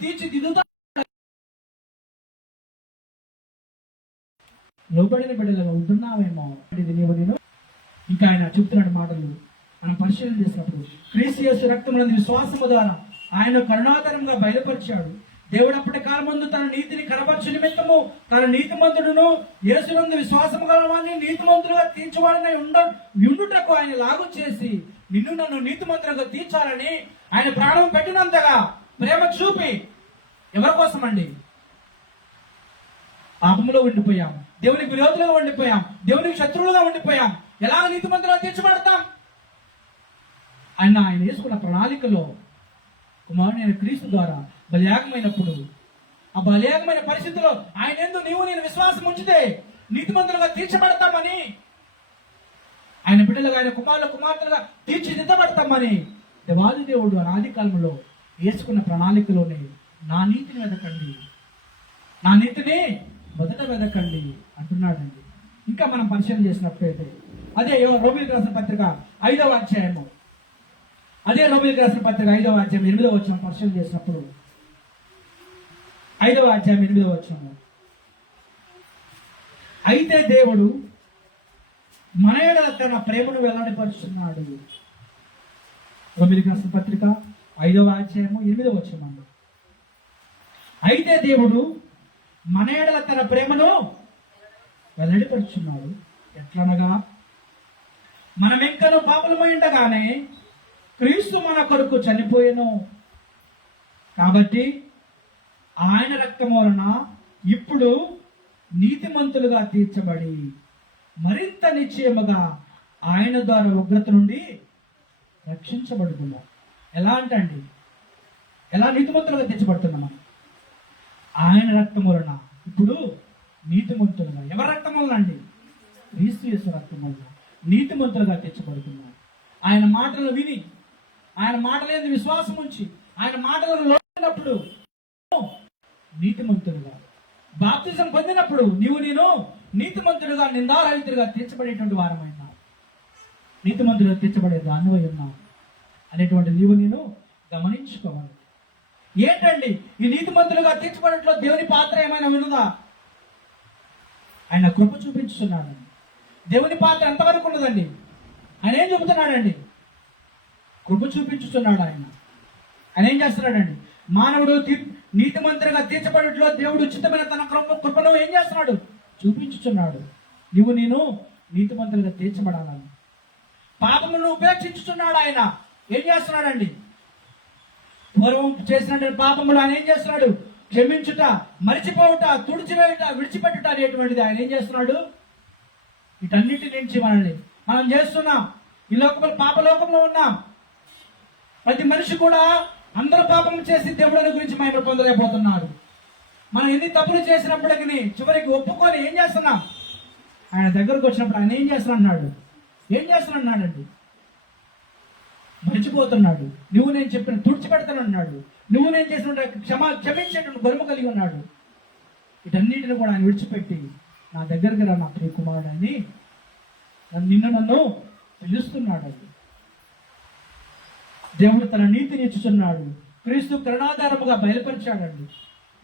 తీర్చిదిద్దుతా లోబడిన బిడ్డలుగా ఉంటున్నావేమో. ఇది నేను ఇంకా ఆయన చెప్తున్నాడు మాటలు మనం పరిశీలన చేసినప్పుడు, క్రీస్తు యేసు రక్తమునందు విశ్వాసము ద్వారా ఆయన కరుణాకరంగా బయలుపరిచాడు. దేవుడు అప్పటి కాలమందు తన నీతిని కనపరచు నిమిత్తము తన నీతిమంతుడును యేసునందు విశ్వాసము గలవాన్ని నీతిమంతులుగా తీర్చువాడని ఉండుటకు ఆయన లాగు చేసి నిన్ను నన్ను నీతిమంతులుగా తీర్చాలని ఆయన ప్రాణం పెట్టినంతగా ప్రేమ చూపి ఎవరి కోసం అండి? పాపంలో ఉండిపోయాం, దేవునికి విరోధులుగా ఉండిపోయాం, దేవునికి శత్రువులుగా ఉండిపోయాం. ఎలా నీతిమంతులుగా తీర్చబడతాం? ఆయన వేసుకున్న ప్రణాళికలో కుమారుడైన క్రీస్తు ద్వారా బలియాగమైనప్పుడు, ఆ బలియాగమైన పరిస్థితిలో ఆయన ఎందు నీవు నేను విశ్వాసం ఉంచితే నీతిమంతులుగా తీర్చబడతామని, ఆయన బిడ్డలుగా ఆయన కుమార్తెలుగా తీర్చిదిద్దబడతామని దేవాది దేవుడు అనాది కాలంలో వేసుకున్న ప్రణాళికలోనే నా నీతిని వెదకండి, నా నీతిని మొదట వెదకండి అంటున్నాడండి. ఇంకా మనం పరిశీలన చేసినట్లయితే అదే రోమీయులకు రాసిన పత్రిక 5వ అధ్యాయము, అదే రోమీయులకు రాసిన పత్రిక 5వ అధ్యాయం 8వ వచనం పరిశీలన చేసినప్పుడు 5వ అధ్యాయం 8వ వచనం, అయితే దేవుడు మన యెడల తన ప్రేమను వెల్లడిపరుచున్నాడు. రోమీయులకు రాసిన పత్రిక 5వ అధ్యాయము 8వ వచనం, అయితే దేవుడు మన యెడల తన ప్రేమను వెల్లడిపరుచున్నాడు. ఎట్లనగా మనం ఇంకనూ పాపలమై ఉండగానే క్రీస్తు మన కొరకు చనిపోయెను, కాబట్టి ఆయన రక్తము వలన ఇప్పుడు నీతిమంతులుగా తీర్చబడి మరింత నిశ్చయముగా ఆయన ద్వారా ఉగ్రత నుండి రక్షించబడుతున్నాం. ఎలా అంటండి? ఎలా నీతిమంతులుగా తీర్చబడుతున్నామా? ఆయన రక్తం వలన ఇప్పుడు నీతిమంతులుగా. ఎవరి రక్తం వలన అండి? క్రీస్తు యేసు రక్తం వలన నీతిమంతులుగా తీర్చబడుతున్నారు. ఆయన మాటలు విని, ఆయన మాటలేని విశ్వాసం ఉంచి, ఆయన మాటలను లోనప్పుడు నీతిమంతులుగా, బాప్తిజం పొందినప్పుడు నీవు నేను నీతిమంతుడుగా నిందారహితులుగా తీర్చబడేటువంటి వారమైనా, నీతిమంతులుగా తీర్చబడే దానివై ఉన్నావు అనేటువంటి నీవు నేను గమనించుకోవాలి. ఏంటండి ఈ నీతిమంతులుగా తీర్చబడట్లో దేవుని పాత్ర ఏమైనా ఉన్నదా? ఆయన కృప చూపించుతున్నాడండి. దేవుని పాత్ర ఎంతవరకు ఉన్నదండి? ఆయన ఏం చెబుతున్నాడండి? కృప చూపించుతున్నాడు. ఆయన ఏం చేస్తున్నాడండి? మానవుడు నీతిమంతులుగా తీర్చబడట్లో దేవుడు ఉచితమైన తన కృపను ఏం చేస్తున్నాడు? చూపించుచున్నాడు. నువ్వు నేను నీతిమంతులుగా తీర్చబడాలని పాపమును ఉపేక్షించుతున్నాడు. ఆయన ఏం చేస్తున్నాడండి? పూర్వం చేసినటువంటి పాపములు ఆయన ఏం చేస్తున్నాడు? క్షమించుట, మరిచిపోవుట, తుడిచివేయుట, విడిచిపెట్టుట అనేటువంటిది ఆయన ఏం చేస్తున్నాడు? వీటన్నిటి నుంచి మనం చేస్తున్నాం. ఈ లోకంలో పాపలోకంలో ఉన్నాం. ప్రతి మనిషి కూడా అందరూ పాపం చేసి దేవుడిని గురించి మేము పొందలేకపోతున్నారు. మనం ఎన్ని తప్పులు చేసినప్పటికీ చివరికి ఒప్పుకొని ఏం చేస్తున్నాం? ఆయన దగ్గరకు వచ్చినప్పుడు ఆయన ఏం చేస్తున్నాడు? అండి? మర్చిపోతున్నాడు. నువ్వు నేను చెప్పిన తుడిచిపెడతానన్నాడు. నువ్వు నేను చేసిన క్షమించేటువంటి గొరుము కలిగి ఉన్నాడు. వీటన్నిటిని కూడా ఆయన విడిచిపెట్టి నా దగ్గరికి రా నా ప్రియ కుమారుడు అని నన్ను పిలుస్తున్నాడు. దేవుడు తన నీతిని ఇచ్చుచున్నాడు. క్రీస్తు కరుణాధారముగా బయలుపరిచాడండి.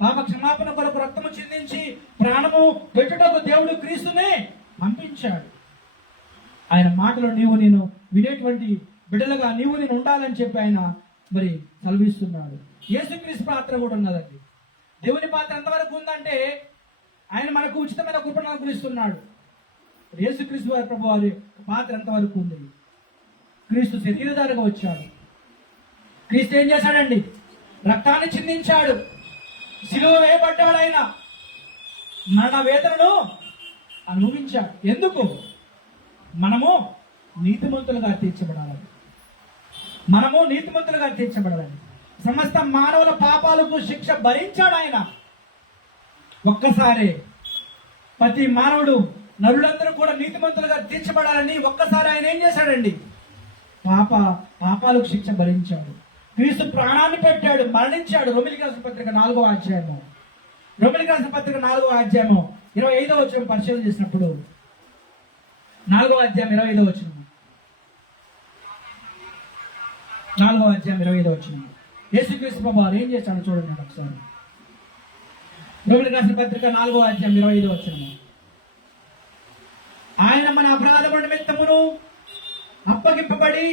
పాప క్షమాపణ కొరకు రక్తము చిందించి ప్రాణము పెట్టుటకు దేవుడు క్రీస్తునే పంపించాడు. ఆయన మాటలో నీవు నేను వినేటువంటి బిడ్డలుగా నీవు నేను ఉండాలని చెప్పి ఆయన మరి సెలవిస్తున్నాడు. యేసుక్రీస్తు పాత్ర కూడా ఉన్నదండి. దేవుని పాత్ర ఎంతవరకు ఉందంటే ఆయన మనకు ఉచితమైన కృపను అనుగ్రహిస్తున్నాడు. యేసుక్రీస్తు వారి ప్రభు వారి పాత్ర ఎంతవరకు ఉంది? క్రీస్తు శరీరధారిగా వచ్చాడు. క్రీస్తు ఏం చేశాడండి? రక్తాన్ని చిందించాడు. శిలువ వేయబడ్డాడు. ఆయన మరణ వేదనను అనుభవించాడు. ఎందుకు? మనము నీతిమంతులుగా తీర్చబడాలని. సమస్త మానవుల పాపాలకు శిక్ష భరించాడు ఆయన. ఒక్కసారి ప్రతి మానవుడు నరులందరూ కూడా నీతిమంతులుగా తీర్చబడాలని ఒక్కసారి ఆయన ఏం చేశాడండి? పాపాలకు శిక్ష భరించాడు. క్రీస్తు ప్రాణాన్ని పెట్టాడు, మరణించాడు. రోమిలికి రాసిన పత్రిక 4వ అధ్యాయము 25వ వచనం పరిశీలన చేసినప్పుడు 4వ అధ్యాయం 25వ వచనం 4వ అధ్యాయం 25వ వచనం యేసుక్రీస్తు ప్రభువారు ఏం చేశాడో చూడండి ఒకసారి. రోమిలికి రాసిన పత్రిక 4వ అధ్యాయం 25వ వచనం. ఆయన మన అపరాధముల నిమిత్తమును అప్పగింపబడి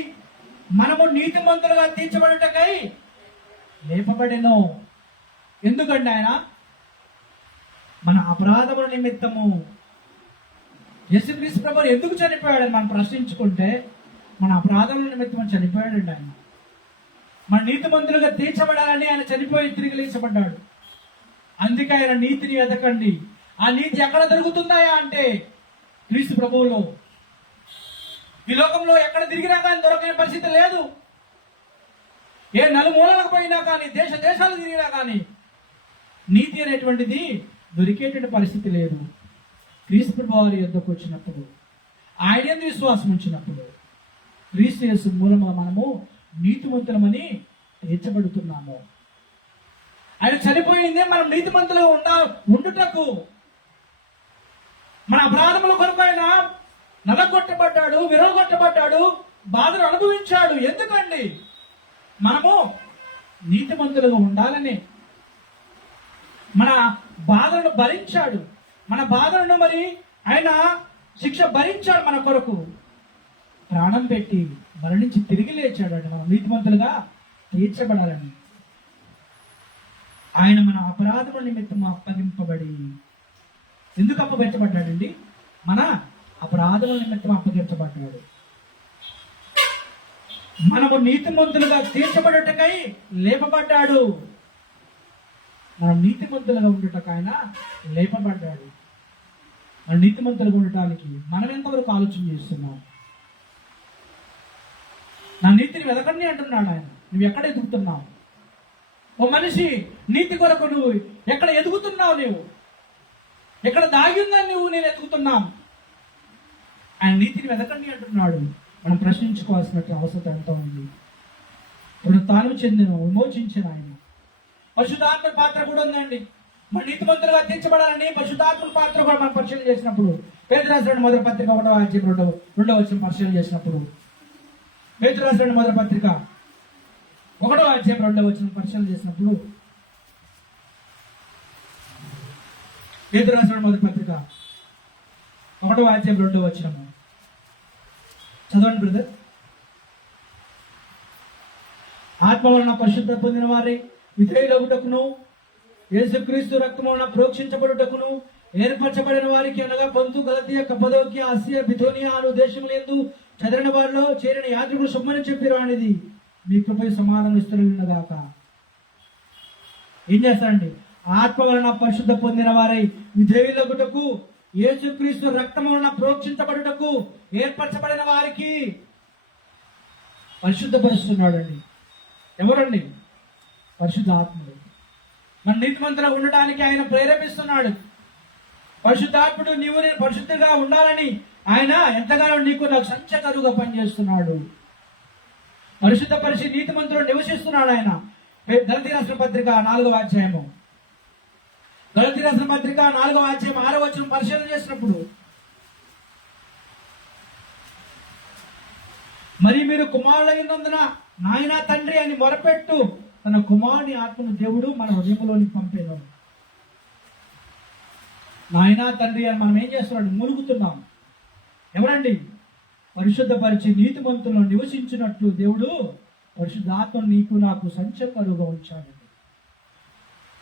మనము నీతిమంతులుగా తీర్చబడుటకై లేపబడెను. ఎందుకండి ఆయన మన అపరాధముల నిమిత్తము యేసుక్రీస్తు ప్రభువు ఎందుకు చనిపోయాడని మనం ప్రశ్నించుకుంటే, మన అపరాధముల నిమిత్తం చనిపోయాడండి ఆయన. మన నీతిమంతులుగా తీర్చబడాలని ఆయన చనిపోయి తిరిగి లేచబడ్డాడు. అందుకే ఆయన నీతిని వెతకండి. ఆ నీతి ఎక్కడ దొరుకుతుందాయా అంటే క్రీస్తు ప్రభువులో. ఈ లోకంలో ఎక్కడ తిరిగినా కానీ దొరకని పరిస్థితి లేదు. ఏ నలుమూలలకు పోయినా కానీ, దేశాలు తిరిగినా కానీ నీతి అనేటువంటిది దొరికేటువంటి పరిస్థితి లేదు. క్రీస్తు ప్రభువారి యొద్దకు వచ్చినప్పుడు, ఆయన యందు విశ్వాసం ఉంచినప్పుడు, క్రీస్తు యేసు మూలముగా మనము నీతిమంతులమని తీర్చబడుతున్నాము. ఆయన చనిపోయిందే మనం నీతిమంతులు ఉండుటకు. మన అపరాధముల కొరకు ఆయన నలగొట్టబడ్డాడు, విరగొట్టబడ్డాడు, బాధను అనుభవించాడు. ఎందుకండి? మనము నీతిమంతులుగా ఉండాలని. మన బాధలను భరించాడు. మన బాధలను మరి ఆయన శిక్ష భరించాడు మన కొరకు. ప్రాణం పెట్టి మరణించి తిరిగి లేచాడు. మనం నీతిమంతులుగా తీర్చబడాలని. ఆయన మన అపరాధముల నిమిత్తం అప్పగింపబడి, ఎందుకు అప్పగించబడ్డాడండి? మన అపరాధముల నిమిత్తం అప్పగించబడ్డాడు. మనము నీతిమంతులుగా తీర్చబడుటకై లేపబడ్డాడు. మనం నీతిమంతులుగా ఉండుటకు ఆయన లేపబడ్డాడు. మన నీతిమంతులుగా ఉండటానికి మనం ఎంతవరకు ఆలోచన చేస్తున్నాం? నా నీతిని వెదకండి అంటున్నాడు ఆయన. నువ్వు ఎక్కడ ఎదుగుతున్నావు? ఓ మనిషి, నీతి కొరకు నువ్వు ఎక్కడ ఎదుగుతున్నావు? నువ్వు ఎక్కడ దాగి ఉందని నేను ఎదుగుతున్నాం. ఆయన నీతిని వెదకండి అంటున్నాడు. మనం ప్రశ్నించుకోవాల్సిన అవసరం ఎంత ఉంది? ఇప్పుడు తాను చెందిన విమోచించిన ఆయన పరిశుద్ధాత్మ పాత్ర కూడా ఉందండి. మన నీతిమంతులుగా తీర్చబడాలని పరిశుద్ధాత్మ పాత్ర కూడా మనం పరిశీలన చేసినప్పుడు, పేతురు రాసిన మొదటి పత్రిక 1వ అధ్యాయం 2వ వచనం పరిశీలన చేసినప్పుడు, పేతురు రాసిన మొదటి పత్రిక 1వ అధ్యాయం 2వ వచనం పరిశీలన చేసినప్పుడు, పేతురు రాసిన మొదటి పత్రిక 1వ అధ్యాయం 2వ వచనము చదవండి బ్రదర్. ఆత్మ వలన పరిశుద్ధ పొందిన వారి విధేయులగుటకును, యేసుక్రీస్తు రక్తము వలన ప్రోక్షించబడుటకును ఏర్పరచబడిన వారికి, అనగా పొంతు, గలతీయ, కప్పదోకియ, ఆసియా, బిథూనియా అను దేశములందు చెదరిన వారిలో చేరిన యాత్రికులు శుభమని చెప్పిరు అనేది మీ కృపై సమాధానం ఇస్తున్నగాక. ఏం చేస్తారండి? ఆత్మ వలన పరిశుద్ధ పొందిన వారై విధేయులగుటకు, యేసుక్రీస్తు రక్తము వలన ప్రోక్షించబడుటకు ఏర్పరచబడిన వారికి పరిశుద్ధపరుస్తున్నాడండి. ఎవరండి? పరిశుద్ధ ఆత్ముడు. మన నీతిమంతులుగా ఉండటానికి ఆయన ప్రేరేపిస్తున్నాడు. పరిశుద్ధాత్ముడు నీవు నేను పరిశుద్ధిగా ఉండాలని ఆయన ఎంతగానో నీకు నాకు సంచకరుగా పనిచేస్తున్నాడు. పరిశుద్ధ పరిశి నీతిమంతులు నివసిస్తున్నాడు ఆయన. గలతీ రాసిన పత్రిక 4వ అధ్యాయము, గలతీ రాసిన పత్రిక 4వ అధ్యాయం 6వ వచనం పరిశీలన చేసినప్పుడు, మరి మీరు కుమారులైనందున నాయన తండ్రి అని మొరపెట్టు తన కుమారుని ఆత్మను దేవుడు మన హృదయంలోనికి పంపేను. నాయన తండ్రి అని మనం ఏం చేస్తున్నాడు? మునుగుతున్నాం. ఎవరండి? పరిశుద్ధపరిచి నీతిమంతులను నివసించినట్లు దేవుడు పరిశుద్ధాత్మను నీకు నాకు సంచకరుగా ఉంచాడు.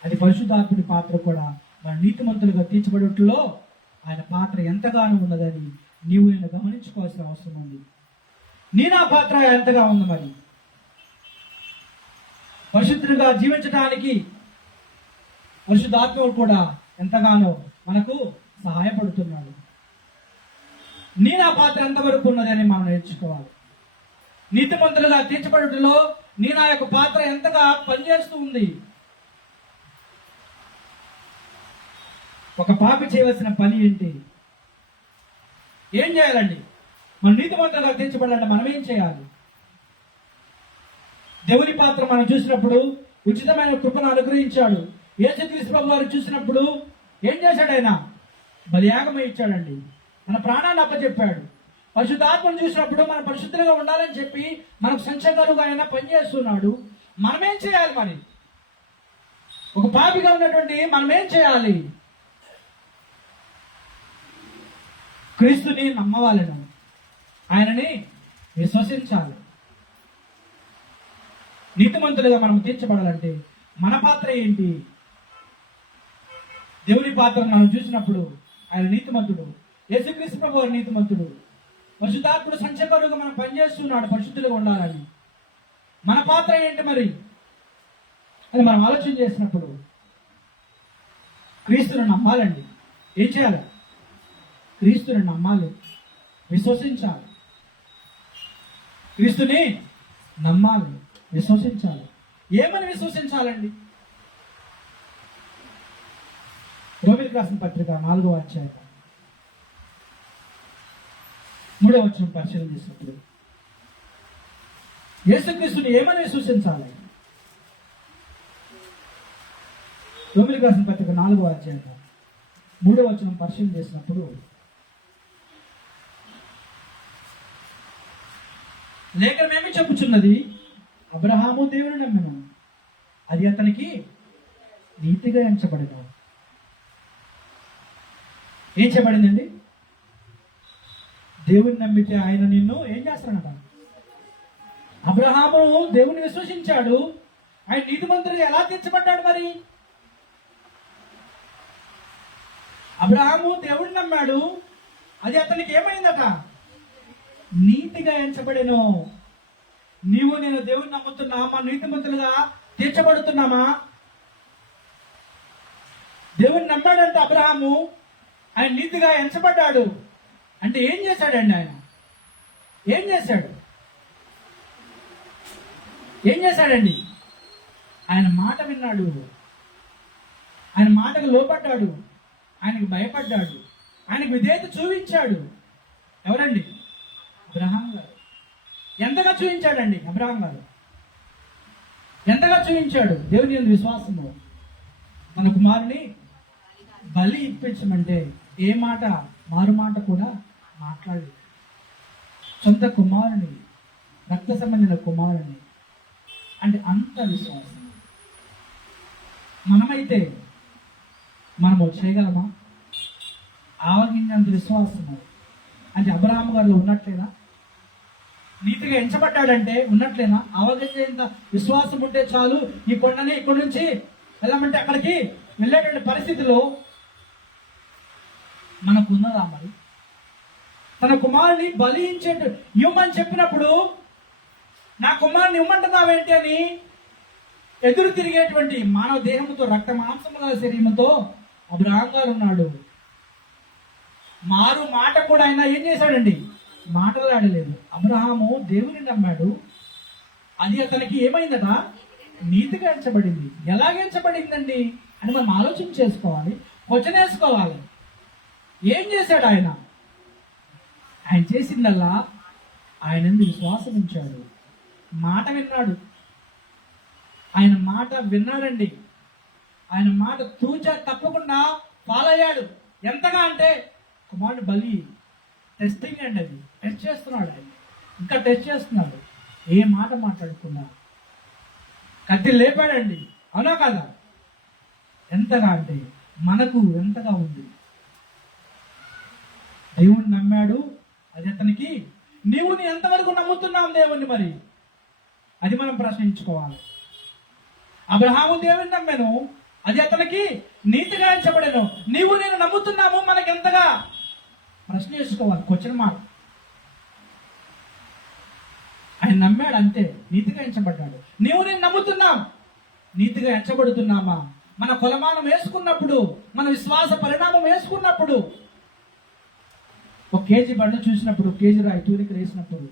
అది పరిశుద్ధాత్ముడి పాత్ర కూడా మన నీతిమంతులుగా తీర్చబడట్లో ఆయన పాత్ర ఎంతగానో ఉన్నదని నీవు నేను గమనించుకోవాల్సిన అవసరం ఉంది. నా పాత్ర ఎంతగా ఉంది? మరి పరిశుద్ధులుగా జీవించడానికి పరిశుద్ధాత్ముడు కూడా ఎంతగానో మనకు సహాయపడుతున్నాడు. నా పాత్ర ఎంతవరకు ఉన్నదని మనం నేర్చుకోవాలి. నీతిమంతులుగా తీర్చబడుటలో నా యొక్క పాత్ర ఎంతగా పనిచేస్తూ ఉంది. ఒక పాపి చేయవలసిన పని ఏంటి? ఏం చేయాలండి? మన నీతిమంతులుగా తీర్చబడాలంటే మనం ఏం చేయాలి? దేవుని పాత్ర మనం చూసినప్పుడు ఉచితమైన కృపను అనుగ్రహించాడు. యేసుక్రీస్తు ప్రభువు వారు చూసినప్పుడు ఏం చేశాడు? ఆయన బలియాగమై ఇచ్చాడండి. మన ప్రాణాన్ని అప్పచెప్పాడు. పరిశుద్ధాత్మను చూసినప్పుడు మనం పరిశుద్ధంగా ఉండాలని చెప్పి మనకు సంచకరుగా ఆయన పనిచేస్తున్నాడు. మనమేం చేయాలి? మరి ఒక పాపిగా ఉన్నటువంటి మనమేం చేయాలి? క్రీస్తుని నమ్మవాలను, ఆయనని విశ్వసించాలి. నీతిమంతులుగా మనం తీర్చబడాలంటే మన పాత్ర ఏంటి? దేవుని పాత్రను మనం చూసినప్పుడు ఆయన నీతిమంతుడు. యేసుక్రీస్తు ప్రభువు వారు నీతిమంతుడు. పరిశుద్ధాత్ముడు సంచకరుగా మనం పనిచేస్తున్నాడు పరిశుద్ధులుగా ఉండాలని. మన పాత్ర ఏంటి మరి అని మనం ఆలోచన చేసినప్పుడు క్రీస్తుని నమ్మాలండి. ఏం చేయాలి? క్రీస్తుని నమ్మాలి, విశ్వసించాలి. క్రీస్తుని నమ్మాలి, విశ్వసించాలి. ఏమని విశ్వసించాలండి? రోమీయులకు రాసిన పత్రిక 4వ అధ్యాయం 3వ వచనం పరిశీలన చేసినప్పుడు యేసుక్రీస్తుని ఏమని విశ్వసించాలి? రోమీయులకు రాసిన పత్రిక 4వ అధ్యాయం 3వ వచనం పరిశీలన చేసినప్పుడు లేఖనమేమి చెప్పుచున్నది? అబ్రహాము దేవుని నమ్మెను, అది అతనికి నీతిగా ఎంచబడిన. ఏం చెప్పబడిందండి? దేవుని నమ్మితే ఆయన నిన్ను ఏం చేస్తాడట? అబ్రహాము దేవుని విశ్వసించాడు, ఆయన నీతిమంతుడిగా ఎలా తీర్చబడ్డాడు? మరి అబ్రహాము దేవుని నమ్మాడు, అది అతనికి ఏమైందట? నీతిగా ఎంచబడెను. నీవు నేను దేవుని నమ్ముతున్నామా? నీతిమంతులుగా తీర్చబడుతున్నామా? దేవుని నమ్మాడంటే అబ్రహాము, ఆయన నీతిగా ఎంచబడ్డాడు. అంటే ఏం చేశాడండి? ఆయన ఏం చేశాడు? ఏం చేశాడండి? ఆయన మాట విన్నాడు, ఆయన మాటకు లోపడ్డాడు, ఆయనకు భయపడ్డాడు, ఆయనకు విధేయత చూపించాడు. ఎవరండి? అబ్రహాం గారు. ఎంతగా చూపించాడండి అబ్రహాం గారు? ఎంతగా చూపించాడు? దేవుని యందు విశ్వాసము. తన కుమారుని బలి ఇప్పించమంటే ఏ మాట మారు మాట కూడా మాట్లాడి సొంత కుమారుని, రక్త సంబంధించిన కుమారుని, అంటే అంత విశ్వాసం. మనమైతే మనము చేయగలమా? ఆవగించేంత విశ్వాసము అంటే అబ్రహాము గారిలో ఉన్నట్లేనా? నీతిగా ఎంచబడ్డాడంటే ఉన్నట్లేనా? ఆవగించేంత విశ్వాసం ఉంటే చాలు, ఈ కొండని ఇక్కడి నుంచి వెళ్ళమంటే అక్కడికి వెళ్ళేటువంటి పరిస్థితిలో మనకు ఉన్నదా? మరి తన కుమారుని బలి ఇవ్వమని చెప్పినప్పుడు నా కుమారుని ఇవ్వమంటున్నావేంటి అని ఎదురు తిరిగేటువంటి మానవ దేహంతో, రక్త మాంసముల శరీరంతో అబ్రహాం గారు ఉన్నాడు. మారు మాట కూడా ఆయన ఏం చేశాడండి? మాట్లాడలేదు. అబ్రహాము దేవుని నమ్మాడు, అది అతనికి ఏమైందట? నీతిగా ఎంచబడింది. ఎలాగెంచబడిందండి అని మనం ఆలోచన చేసుకోవాలి, క్వశ్చన్ వేసుకోవాలి. ఏం చేశాడు ఆయన? ఆయన చేసిందల్లా ఆయన విశ్వాసం ఉంచాడు, మాట విన్నాడు. ఆయన మాట విన్నాడండి. ఆయన మాట తూచా తప్పకుండా ఫాలో అయ్యాడు. ఎంతగా అంటే కుమారుడు బలి టెస్టింగ్ అండి, అది టెస్ట్ చేస్తున్నాడు. ఆయన ఇంకా టెస్ట్ చేస్తున్నాడు. ఏ మాట మాట్లాడకుండా కత్తి లేపాడండి. అవునా కదా? ఎంతగా అంటే మనకు ఎంతగా ఉంది? దేవుని నమ్మాడు, అది అతనికి. నీవు నీ ఎంతవరకు నమ్ముతున్నావు దేవుణ్ణి? మరి అది మనం ప్రశ్నించుకోవాలి. అబ్రహాము దేవుని నమ్మాను, అది అతనికి నీతిగా ఎంచబడెను. నీవు నేను నమ్ముతున్నాము, మనకి ఎంతగా ప్రశ్న చేసుకోవాలి, క్వశ్చన్ మార్క్. ఆయన నమ్మాడు అంతే, నీతిగా ఎంచబడ్డాడు. నీవు నేను నమ్ముతున్నాం, నీతిగా ఎంచబడుతున్నామా? మన కొలమానం వేసుకున్నప్పుడు, మన విశ్వాస పరిణామం వేసుకున్నప్పుడు, ఒక కేజీ బండు చూసినప్పుడు, కేజీ రాయి తూరిక వేసినప్పుడు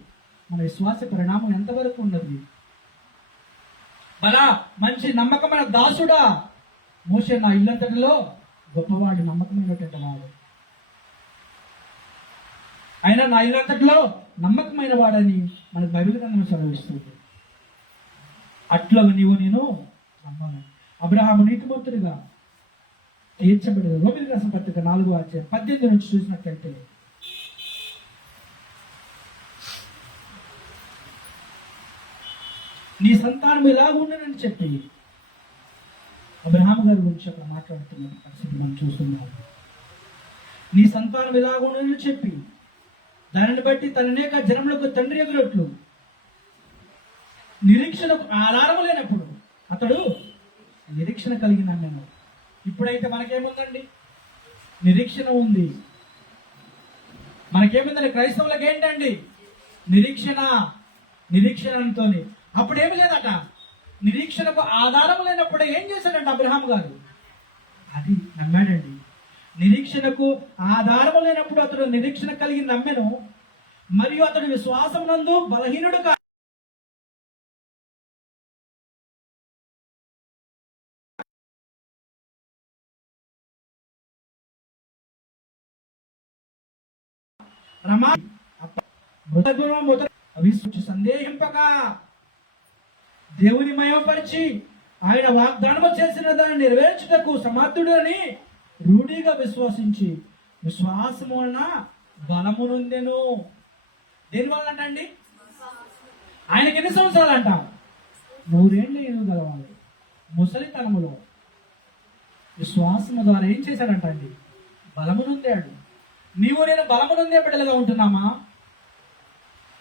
మన విశ్వాస పరిణామం ఎంతవరకు ఉన్నది? బలా మంచి నమ్మకమైన దాసుడా, మోషే నా ఇల్లంతటిలో గొప్పవాడు, నమ్మకమైనటువంటి వాడు. ఆయన నా ఇల్లంతట్లో నమ్మకమైన వాడని మనకు బైబిల్ గ్రంథం చదివిస్తుంది. అట్లా నేను నమ్మాలి. అబ్రహాము నీతిమంతుడిగా తీర్చబడిన రోమిలికి రాసిన పత్రిక 4:18 నుంచి చూసినట్లయితే, నీ సంతానం ఇలాగ ఉండనని చెప్పి అబ్రహాము గారి గురించి అక్కడ మాట్లాడుతున్న పరిస్థితి మనం చూస్తున్నాం. నీ సంతానం ఇలాగ ఉండనని చెప్పి దానిని బట్టి తన అనేక జనములకు తండ్రి ఎగురొట్లు నిరీక్షణకు ఆధారము లేనప్పుడు అతడు నిరీక్షణ కలిగిన నేను. ఇప్పుడైతే మనకేముందండి? నిరీక్షణ ఉంది. మనకేముందండి? క్రైస్తవులకు ఏంటండి? నిరీక్షణతో. అప్పుడేమి లేదట. నిరీక్షణకు ఆధారం లేనప్పుడే ఏం చేశాడంట అబ్రహాం గారు? అది నమ్మాడండి. నిరీక్షణకు ఆధారం లేనప్పుడు అతడు నిరీక్షణ కలిగి నమ్మెను, మరియు అతడు విశ్వాసం నందు బలహీనుడు సందేహింపక దేవుని మయపరిచి ఆయన వాగ్దానము చేసిన దాన్ని నెరవేర్చుటకు సమర్థుడు అని రూఢిగా విశ్వసించి విశ్వాసము వలన బలము నొందెను. దేని వల్ల అంటండి? ఆయనకి ఎన్ని సంవత్సరాలు అంట? 100 ఏళ్ళు ఎదుగలవాలి. ముసలితనములో విశ్వాసము ద్వారా ఏం చేశాడంట అండి? బలము నొందాడు. నీవు నేను బలము నొందే బిడ్డలుగా ఉంటున్నామా?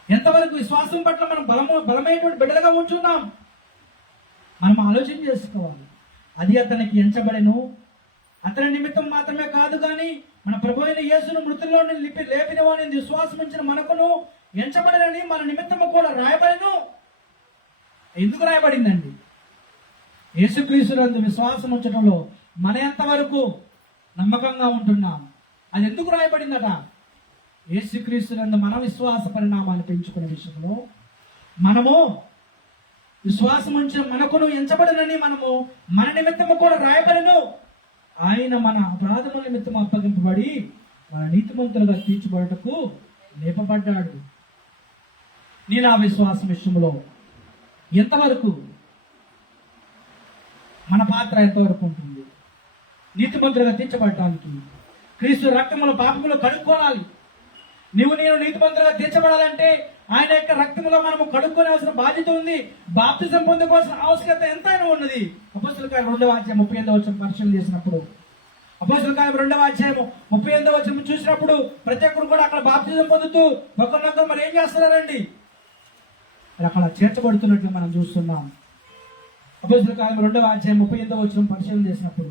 ఎంతవరకు విశ్వాసం పట్ల మనం బలమైనటువంటి బిడ్డలుగా ఉంటున్నాం? మనం ఆలోచన చేసుకోవాలి. అది అతనికి ఎంచబడెను. అతని నిమిత్తం మాత్రమే కాదు కానీ మన ప్రభు అయిన యేసును మృతుల్లో లేపిన వాడిని విశ్వాసం ఉంచిన మనకును ఎంచబడనని మన నిమిత్తము కూడా రాయబడెను. ఎందుకు రాయబడిందండి? యేసుక్రీస్తునందు విశ్వాసం ఉంచడంలో మన ఎంతవరకు నమ్మకంగా ఉంటున్నాం? అది ఎందుకు రాయబడిందట? యేసుక్రీస్తునందు మన విశ్వాస పరిణామాన్ని పెంచుకునే విషయంలో మనము విశ్వాసం ఉంచిన మనకును ఎంచబడనని మనము మన నిమిత్తము కూడా రాయబడను. ఆయన మన అపరాధముల నిమిత్తం అప్పగింపబడి మన నీతిమంతులుగా తీర్చబడటకు లేపబడ్డాడు. నేను ఆ విశ్వాసం విషయంలో ఎంతవరకు మన పాత్ర ఎంతవరకు ఉంటుంది? నీతిమంతులుగా తీర్చబడటానికి క్రీస్తు రక్తముల పాపములు కడుక్కోవాలి. నువ్వు నేను నీతిమంతులుగా తీర్చబడాలంటే ఆయన యొక్క రక్తంలో మనము కడుక్కోవాల్సిన బాధ్యత ఉంది. బాప్తిజం పొందుకోవాల్సిన ఆవశ్యకత ఎంతైనా ఉన్నది. అపోస్తలుల కార్యం 2:38 పరిశీలన చేసినప్పుడు, అపోస్తలుల కార్యం 2:38 చూసినప్పుడు ప్రతి ఒక్కరు కూడా అక్కడ బాప్తిజం పొందుతూ ఒకరినొకరు మరి ఏం చేస్తున్నారండి? అక్కడ చేర్చబడుతున్నట్లు మనం చూస్తున్నాం. అపోస్తలుల కార్యం 2:38 పరిశీలన చేసినప్పుడు,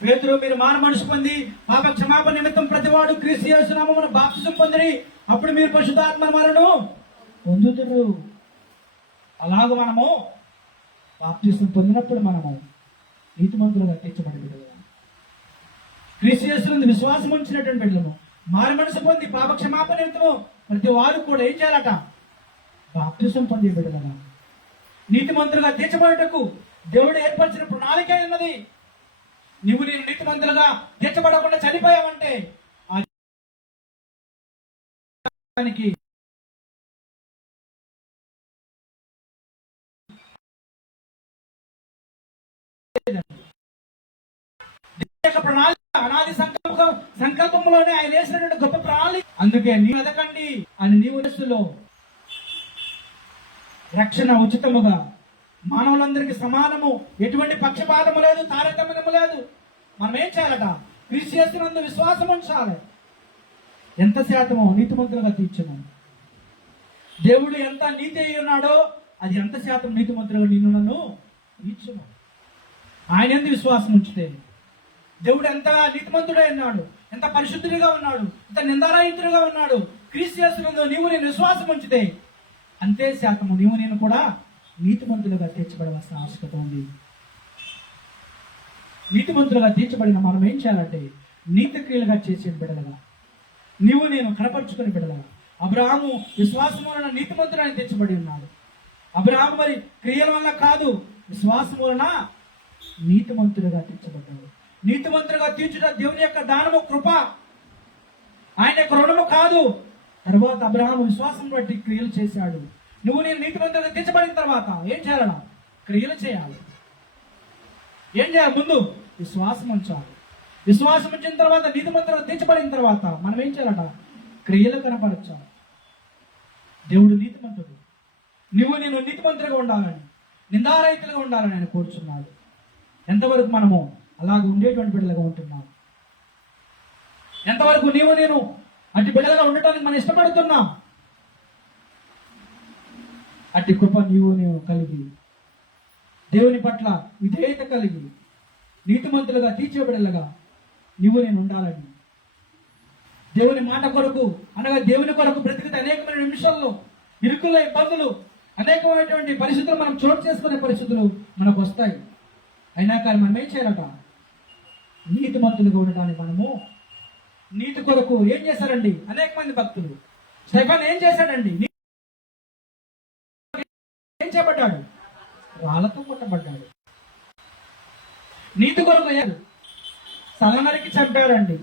పేతురు మీరు మారు మనసు పొంది పాప క్షమాపణ నిమిత్తం ప్రతివాడు క్రీస్తు యేసు నామమున బాప్తిజం పొందిరి, అప్పుడు మీరు పరిశుద్ధాత్మ వరమును పొందుదురు. అలాగ మనము బాప్తిజం పొందినప్పుడు మనము నీతిమంతులుగా తీర్చబడి బిడ్డలు, క్రీస్తు యేసునందు విశ్వాసం ఉంచినటువంటి బిడ్డలము, మారు మనసు పొంది పాప క్షమాపణ నిమిత్తము ప్రతి వారు కూడా ఏం చేయాలట? బాప్తిజం పొందే బిడ్డలుగా నీతిమంతులుగా తీర్చబడటకు దేవుడు ఏర్పరిచిన ప్రణాళిక ఉన్నది. నువ్వు నేను నీతిమంతులుగా తీర్చబడకుండా చనిపోయావంటే ప్రణాళిక అనాది సంకల్పంలోనే ఆయన వేసినటువంటి గొప్ప ప్రణాళిక. అందుకే నీవు ఎదకండి అని నీవు దశలో రక్షణ ఉచితముగా మానవులందరికీ సమానము, ఎటువంటి పక్షపాతము లేదు, తారతమ్యము లేదు. మనం ఏం చేయాలట? క్రీస్తు యేసునందు విశ్వాసం ఉంచాలి. ఎంత శాతమో నీతిమంతులుగా తీర్చున్నాం. దేవుడు ఎంత నీతి అయి ఉన్నాడో అది ఎంత శాతం నీతిమంతులుగా నిన్ను నన్ను తీర్చును. ఆయన ఎందు విశ్వాసం ఉంచితే దేవుడు ఎంత నీతిమంతుడై ఉన్నాడు, ఎంత పరిశుద్ధుడిగా ఉన్నాడు, ఎంత నిందారహితుడిగా ఉన్నాడు. క్రీస్తు యేసునందు నీవు నేను విశ్వాసం ఉంచితే అంతే శాతము నీవు నేను కూడా నీతిమంతులుగా తీర్చబడవలసిన ఆవశ్యకత ఉంది. నీతిమంతులుగా తీర్చబడిన మనం ఏం చేయాలంటే నీతి క్రియలుగా చేసే బిడ్డలుగా నీవు నేను కనపరుచుకుని బిడ్డలుగా. అబ్రహాము విశ్వాసం వలన నీతిమంతులని తీర్చబడి ఉన్నాడు. అబ్రహాము మరి క్రియల వల్ల కాదు, విశ్వాసం వలన నీతిమంతులుగా తీర్చబడ్డాడు. నీతిమంతులుగా తీర్చుట దేవుని యొక్క దానము, కృప. ఆయన యొక్క రుణము కాదు. తర్వాత అబ్రహాము విశ్వాసం బట్టి క్రియలు చేశాడు. నువ్వు నేను నీతిమంతుడిగా తీర్చబడిన తర్వాత ఏం చేయాలన్నా? క్రియలు చేయాలి. ఏం చేయాలి? ముందు విశ్వాసం ఉంచాలి. విశ్వాసం ఉంచిన తర్వాత నీతిమంతుడిగా తీర్చబడిన తర్వాత మనం ఏం చేయాలట? క్రియలు కనపరచాలి. దేవుడు నీతిమంతుడు. నువ్వు నేను నీతిమంతుడిగా ఉండాలని, నిందారహితులుగా ఉండాలని ఆయన కోరుచున్నాడు. ఎంతవరకు మనము అలాగ ఉండేటువంటి బిడ్డలుగా ఉంటున్నాం? ఎంతవరకు నీవు నేను అట్టి బిడ్డలుగా ఉండటానికి మనం ఇష్టపడుతున్నాం? అట్టి కృప నీవు నేను కలిగి, దేవుని పట్ల విధేయత కలిగి, నీతిమంతులుగా తీర్చేబిడ్డలుగా నీవు నేను ఉండాలని, దేవుని మాట కొరకు అనగా దేవుని కొరకు బ్రతికితే అనేకమైన నిమిషాల్లో ఇరుకుల ఇబ్బందులు, అనేకమైనటువంటి పరిస్థితులు మనం చోటు చేసుకునే పరిస్థితులు మనకు వస్తాయి. అయినా కానీ మనం ఏం చేయాలట? నీతిమంతులుగా ఉండడానికి మనము నీతి కొరకు ఏం చేశారండి అనేక మంది భక్తులు? స్టెఫెన్ ఏం చేశాడండి? ఏం చేయబడ్డాడు? రాళ్లతో కొట్టబడ్డాడు. నీతి కొరకు సలనరికి చంపాడండి.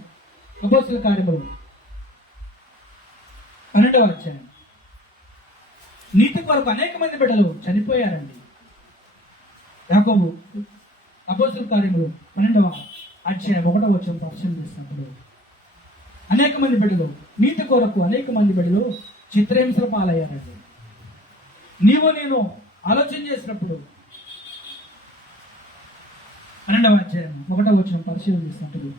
అపోస్తలుల కార్యములు 12వ అధ్యాయం. నీతి కొరకు అనేక మంది బిడ్డలు చనిపోయారండి. యాకోబు అపోస్తలుల కార్యములు 12వ అధ్యాయం 1వ వచనం పరిశీలన చేసినప్పుడు అనేక మంది బిడ్డలు నీతి కొరకు అనేక మంది బిడ్డలు చిత్రహింసల పాలయ్యారండి. నీవు నేను ఆలోచన చేసినప్పుడు 12వ అధ్యాయం 1వ వచనం పరిశీలన చేసినప్పుడు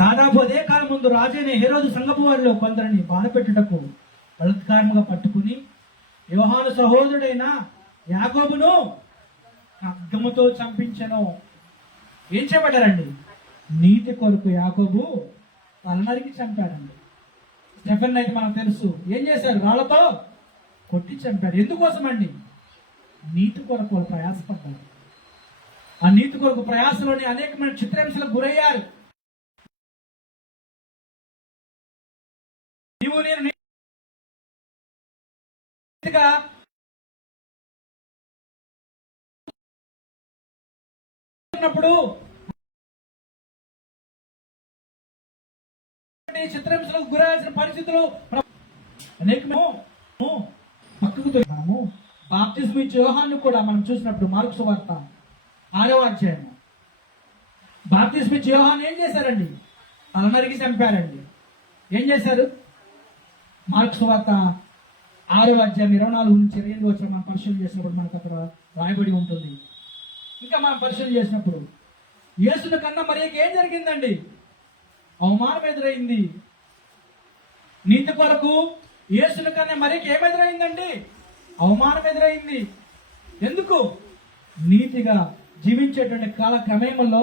దాదాపు అదే కాలం ముందు రాజైన హెరోదు సంఘపు వారిలో కొందరిని బాధపెట్టుటకు బలాత్కారముగా పట్టుకుని యోహాను సహోదరుడైన యాకోబును ఖడ్గముతో చంపించెను. ఏం చేయబడ్డారండి? నీతి కొరకు యాకోబు తలనరికి చంపాడండి. స్టెఫెన్ అయితే మనకు తెలుసు ఏం చేశారు? రాళ్లతో కొట్టి చంపాడు. ఎందుకోసం అండి? నీతి కొరకు వాళ్ళు ప్రయాసపడ్డారు. ఆ నీతి కొరకు ప్రయాసలోని అనేకమైన చిత్రహింసలకు గురయ్యారు. నీవు నేను నీతిగా ఉన్నప్పుడు చిత్రహింసలకు గురాల్సిన పరిస్థితులు అనేకము పక్కకు మనము బాప్తిస్మం ఇచ్చే యోహాను కూడా మనం చూసినప్పుడు మార్కు సువార్త 6వ అధ్యాయం. బాప్తిస్మం ఇచ్చే యోహాను ఏం చేశారండి? తలనరికి చంపారండి. ఏం చేశారు? మార్కు సువార్త 6వ అధ్యాయం 24 నుంచి 28 వచ్చిన మనం పరిశీలన చేసినప్పుడు మనకు అక్కడ రాయబడి ఉంటుంది. ఇంకా మనం పరిశీలన చేసినప్పుడు యేసుని కన్నా మరి ఏం జరిగిందండి? అవమానం ఎదురైంది. నీతి కొరకు యేసుని కన్నా మరి ఏమెదురైందండి? అవమానం ఎదురైంది. ఎందుకు? నీతిగా జీవించేటువంటి కాల క్రమంలో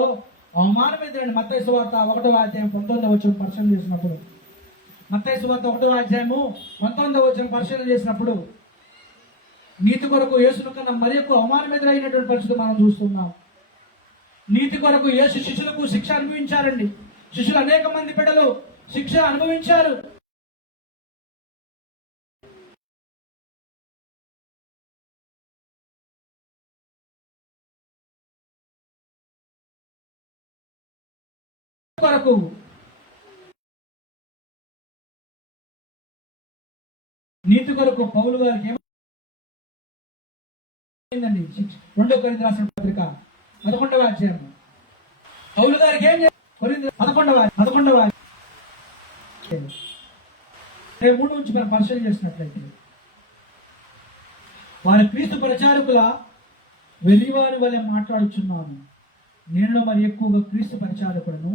అవమానం ఎదురైంది. మత్తయి సువార్త 1వ అధ్యాయం 19వ వచనం పరిశీలన చేసినప్పుడు మత్తయి సువార్త 1వ అధ్యాయము 19వ వచనం పరిశీలన చేసినప్పుడు నీతి కొరకు యేసుని కన్నా మరి ఎక్కువ అవమానం ఎదురైనటువంటి పరిస్థితి మనం చూస్తున్నాం. నీతి కొరకు యేసు శిష్యులకు శిక్ష అనుభవించారండి. శిష్యులు అనేక మంది బిడ్డలు శిక్ష అనుభవించారు. కొరకు నీతి కొరకు పౌలు గారికి ఏమైందండి? 2 కొరింథీయులకు రాసిన పత్రిక 11వ అధ్యాయం. పౌలు గారికి ఏం 11వ 3 నుంచి మనం పరిశీలన చేసినట్లయితే వారి క్రీస్తు ప్రచారకుల వెర్రివారి వలె మాట్లాడుచున్నాను. నేను మరి ఎక్కువగా క్రీస్తు పరిచారకులను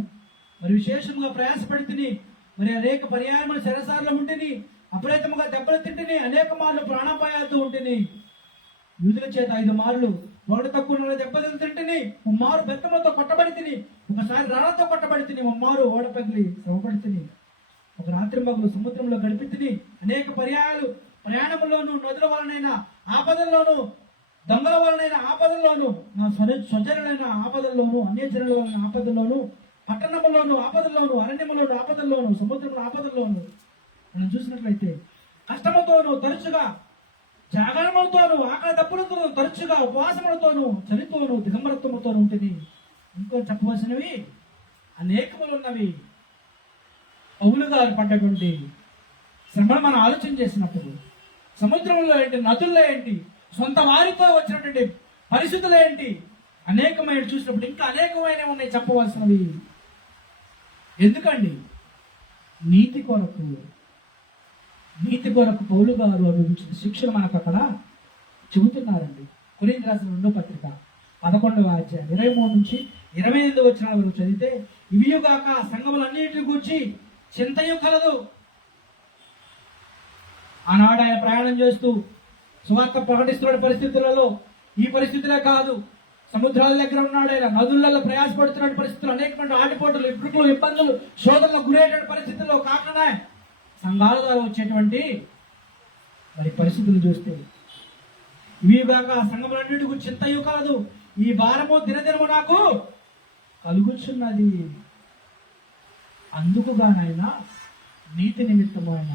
మరి విశేషంగా ప్రయాసపడితిని. మరి అనేక పర్యాయములు శరసార్లు ఉంటిని, అప్రయత్నముగా దెబ్బలు తింటిని, అనేక మార్లు ప్రాణాపాయాలతో ఉంటిని. యూదుల చేత 5 మార్లు ఒకటి తక్కువ దెబ్బలు తింటిని, 3 మారు బెత్తములతో కొట్టబడి తిని, ఒకసారి రాళ్లతో కొట్టబడి తిని, 3 మారు ఓడ పగిలి శ్రమపడి తిని, ఒక రాత్రి మగులు సముద్రంలో గడిపి తిని, అనేక పర్యాయాలు ప్రయాణములోను, నదుల వలనైనా ఆపదల్లోను, దొంగల వలనైన ఆపదల్లోను, నా స్వజనులైన ఆపదల్లోను, అన్యజనుల వలన ఆపదల్లోను, పట్టణములోను ఆపదల్లోను, అరణ్యములోను ఆపదల్లోను, సముద్రంలో ఆపదల్లోను మనం చూసినట్లయితే కష్టముతోను, తరచుగా జాగరణములతోను, ఆకలి దప్పులతోను, తరచుగా ఉపవాసములతోను, చలితోను, దిగంబరత్వముతోను ఉంటుంది. ఇంకో చెప్పవలసినవి అనేకములు ఉన్నవి. పౌలు గారు పడ్డటువంటి శ్రమను మనం ఆలోచన చేసినప్పుడు, సముద్రంలో ఏంటి, నదుల్లో ఏంటి, సొంత వారితో వచ్చినటువంటి పరిస్థితులు ఏంటి, అనేకమైన చూసినప్పుడు ఇంకా అనేకమైన ఉన్నాయి చెప్పవలసినవి. ఎందుకండి? నీతి కొరకు పౌలు గారు అనుభవించిన శిక్షణ మనకు అక్కడ చెబుతున్నారండి. కొరింథీయులకు రాసిన 2వ పత్రిక 11వ అధ్యాయం 23 నుంచి 28 వచనాల వరకు చదివితే, ఇవియుగాక సంఘములన్నిటి గూర్చి చింతయు కలదు. ఆనాడు ఆయన ప్రయాణం చేస్తూ సువార్త ప్రకటిస్తున్న పరిస్థితులలో, ఈ పరిస్థితులే కాదు, సముద్రాల దగ్గర ఉన్నాడు ఆయన, నదులలో ప్రయాసపడుతున్న పరిస్థితులు, అనేకమైన ఆటిపోటులు, ఇబ్బందులు, ఇబ్బందులు, శోధనలకు గురయ్యేటువంటి పరిస్థితుల్లో కాకుండా సంఘాల ద్వారా వచ్చేటువంటి మరి పరిస్థితులు చూస్తే, ఇవిగాక సంఘములన్నిటికీ చింతయు కలదు, ఈ భారము దినదినము నాకు కలుగుచున్నది. అందుకుగానైనా నీతి నిమిత్తము ఆయన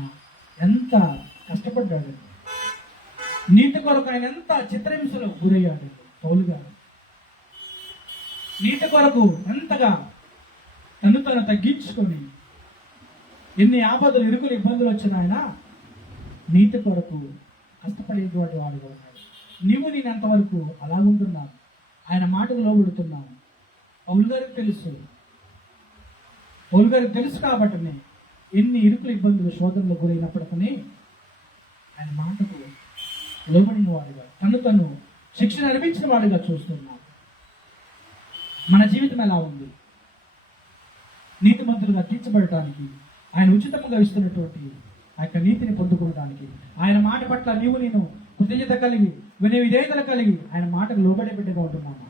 ఎంత కష్టపడ్డాడు, నీతి కొరకు ఆయన ఎంత చిత్రహింసలు గురయ్యాడు. పౌలు గారు నీతి కొరకు ఎంతగా తను తగ్గించుకొని, ఎన్ని ఆపదలు, ఇరుకులు, ఇబ్బందులు వచ్చిన ఆయన నీతి కొరకు కష్టపడేటువంటి వాడుగా ఉన్నాడు. నీవు నేను ఎంతవరకు అలాగుంటున్నాను, ఆయన మాటకు లోబడుతున్నాను. పౌలు గారికి తెలుసు కాబట్టినే ఎన్ని ఇరుకులు, ఇబ్బందులు, శోధనలు గురైనప్పటికీ ఆయన మాటకు లోబడిన వాడుగా, తను శిక్షణ అనిపించిన వాడుగా చూస్తున్నాను. మన జీవితం ఎలా ఉంది? నీతిమంతులుగా తీర్చబడటానికి, ఆయన ఉచితంగా ఇస్తున్నటువంటి ఆ యొక్క నీతిని పొందుకోవడానికి, ఆయన మాట పట్ల నీవు నేను కృతజ్ఞత కలిగి, విధేయతలు కలిగి ఆయన మాటకు లోబడే బిడ్డగా ఉంటున్నాను.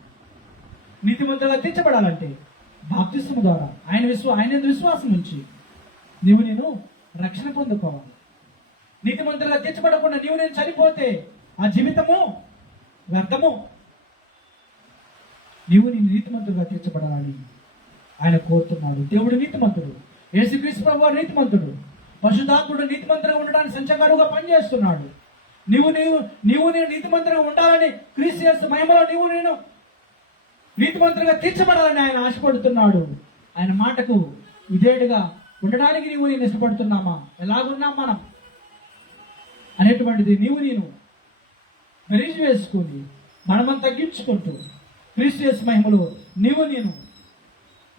నీతిమంతులుగా తీర్చబడాలంటే బాప్తిస్మము ద్వారా ఆయన విశ్వాసం ఉంచి నీవు నేను రక్షణ పొందుకోవాలి. నీతిమంతులుగా తీర్చబడకుండా నీవు నేను చనిపోతే ఆ జీవితము వ్యర్థము. నీవు నేను నీతిమంతులుగా తీర్చబడాలని ఆయన కోరుతున్నాడు. దేవుడు నీతిమంతుడు, యేసుక్రీస్తు ప్రభువు నీతిమంతుడు, పరిశుద్ధాత్ముడు నీతిమంతులుగా ఉండడానికి సంచకారుగా పనిచేస్తున్నాడు. నీవు నేను నీతిమంతులుగా ఉండాలని, క్రీస్తు యేసు మహిమలో నీవు నేను నీతిమంతులుగా తీర్చబడాలని ఆయన ఆశపడుతున్నాడు. ఆయన మాటకు విధేయుడిగా ఉండడానికి నీవు నేను ఇష్టపడుతున్నామా, ఎలాగున్నాం మనం అనేటువంటిది నీవు నేను మెరీజ్ వేసుకొని మనమని తగ్గించుకుంటూ క్రీస్తు యేసు మహిమలో నీవు నేను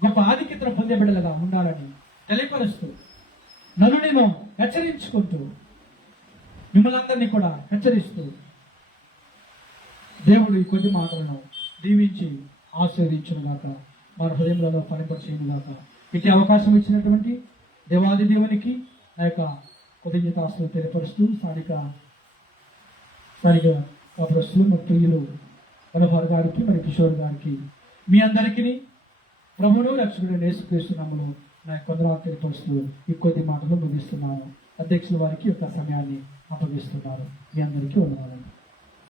గొప్ప ఆధిక్యతను పొందే బిడ్డలుగా ఉండాలని తెలియపరుస్తూ, నన్ను నేను హెచ్చరించుకుంటూ, మిమ్మల్ని అందరినీ కూడా హెచ్చరిస్తూ, దేవుడు ఈ కొద్ది మాటలను దీవించి ఆశీర్వదించునుగాక, మన హృదయంలో పనిపరిచేయునుగాక. ఇట్టి అవకాశం ఇచ్చినటువంటి దేవాది దేవునికి ఆ యొక్క కృతజ్ఞతాస్తులు తెలియపరుస్తూ, స్థానిక అప్పుడు ప్రియులు మనోహర్ గారికి, మరి కిషోర్ గారికి, మీ అందరికీ ప్రభువును రక్షకుడు యేసుక్రీస్తు నామములో నా కొందరు తెలియపరుస్తూ ఈ కొద్ది మాటలు ముగిస్తున్నాను. అధ్యక్షుల వారికి యొక్క సమయాన్ని అప్పగిస్తున్నారు. మీ అందరికీ వందనాలు.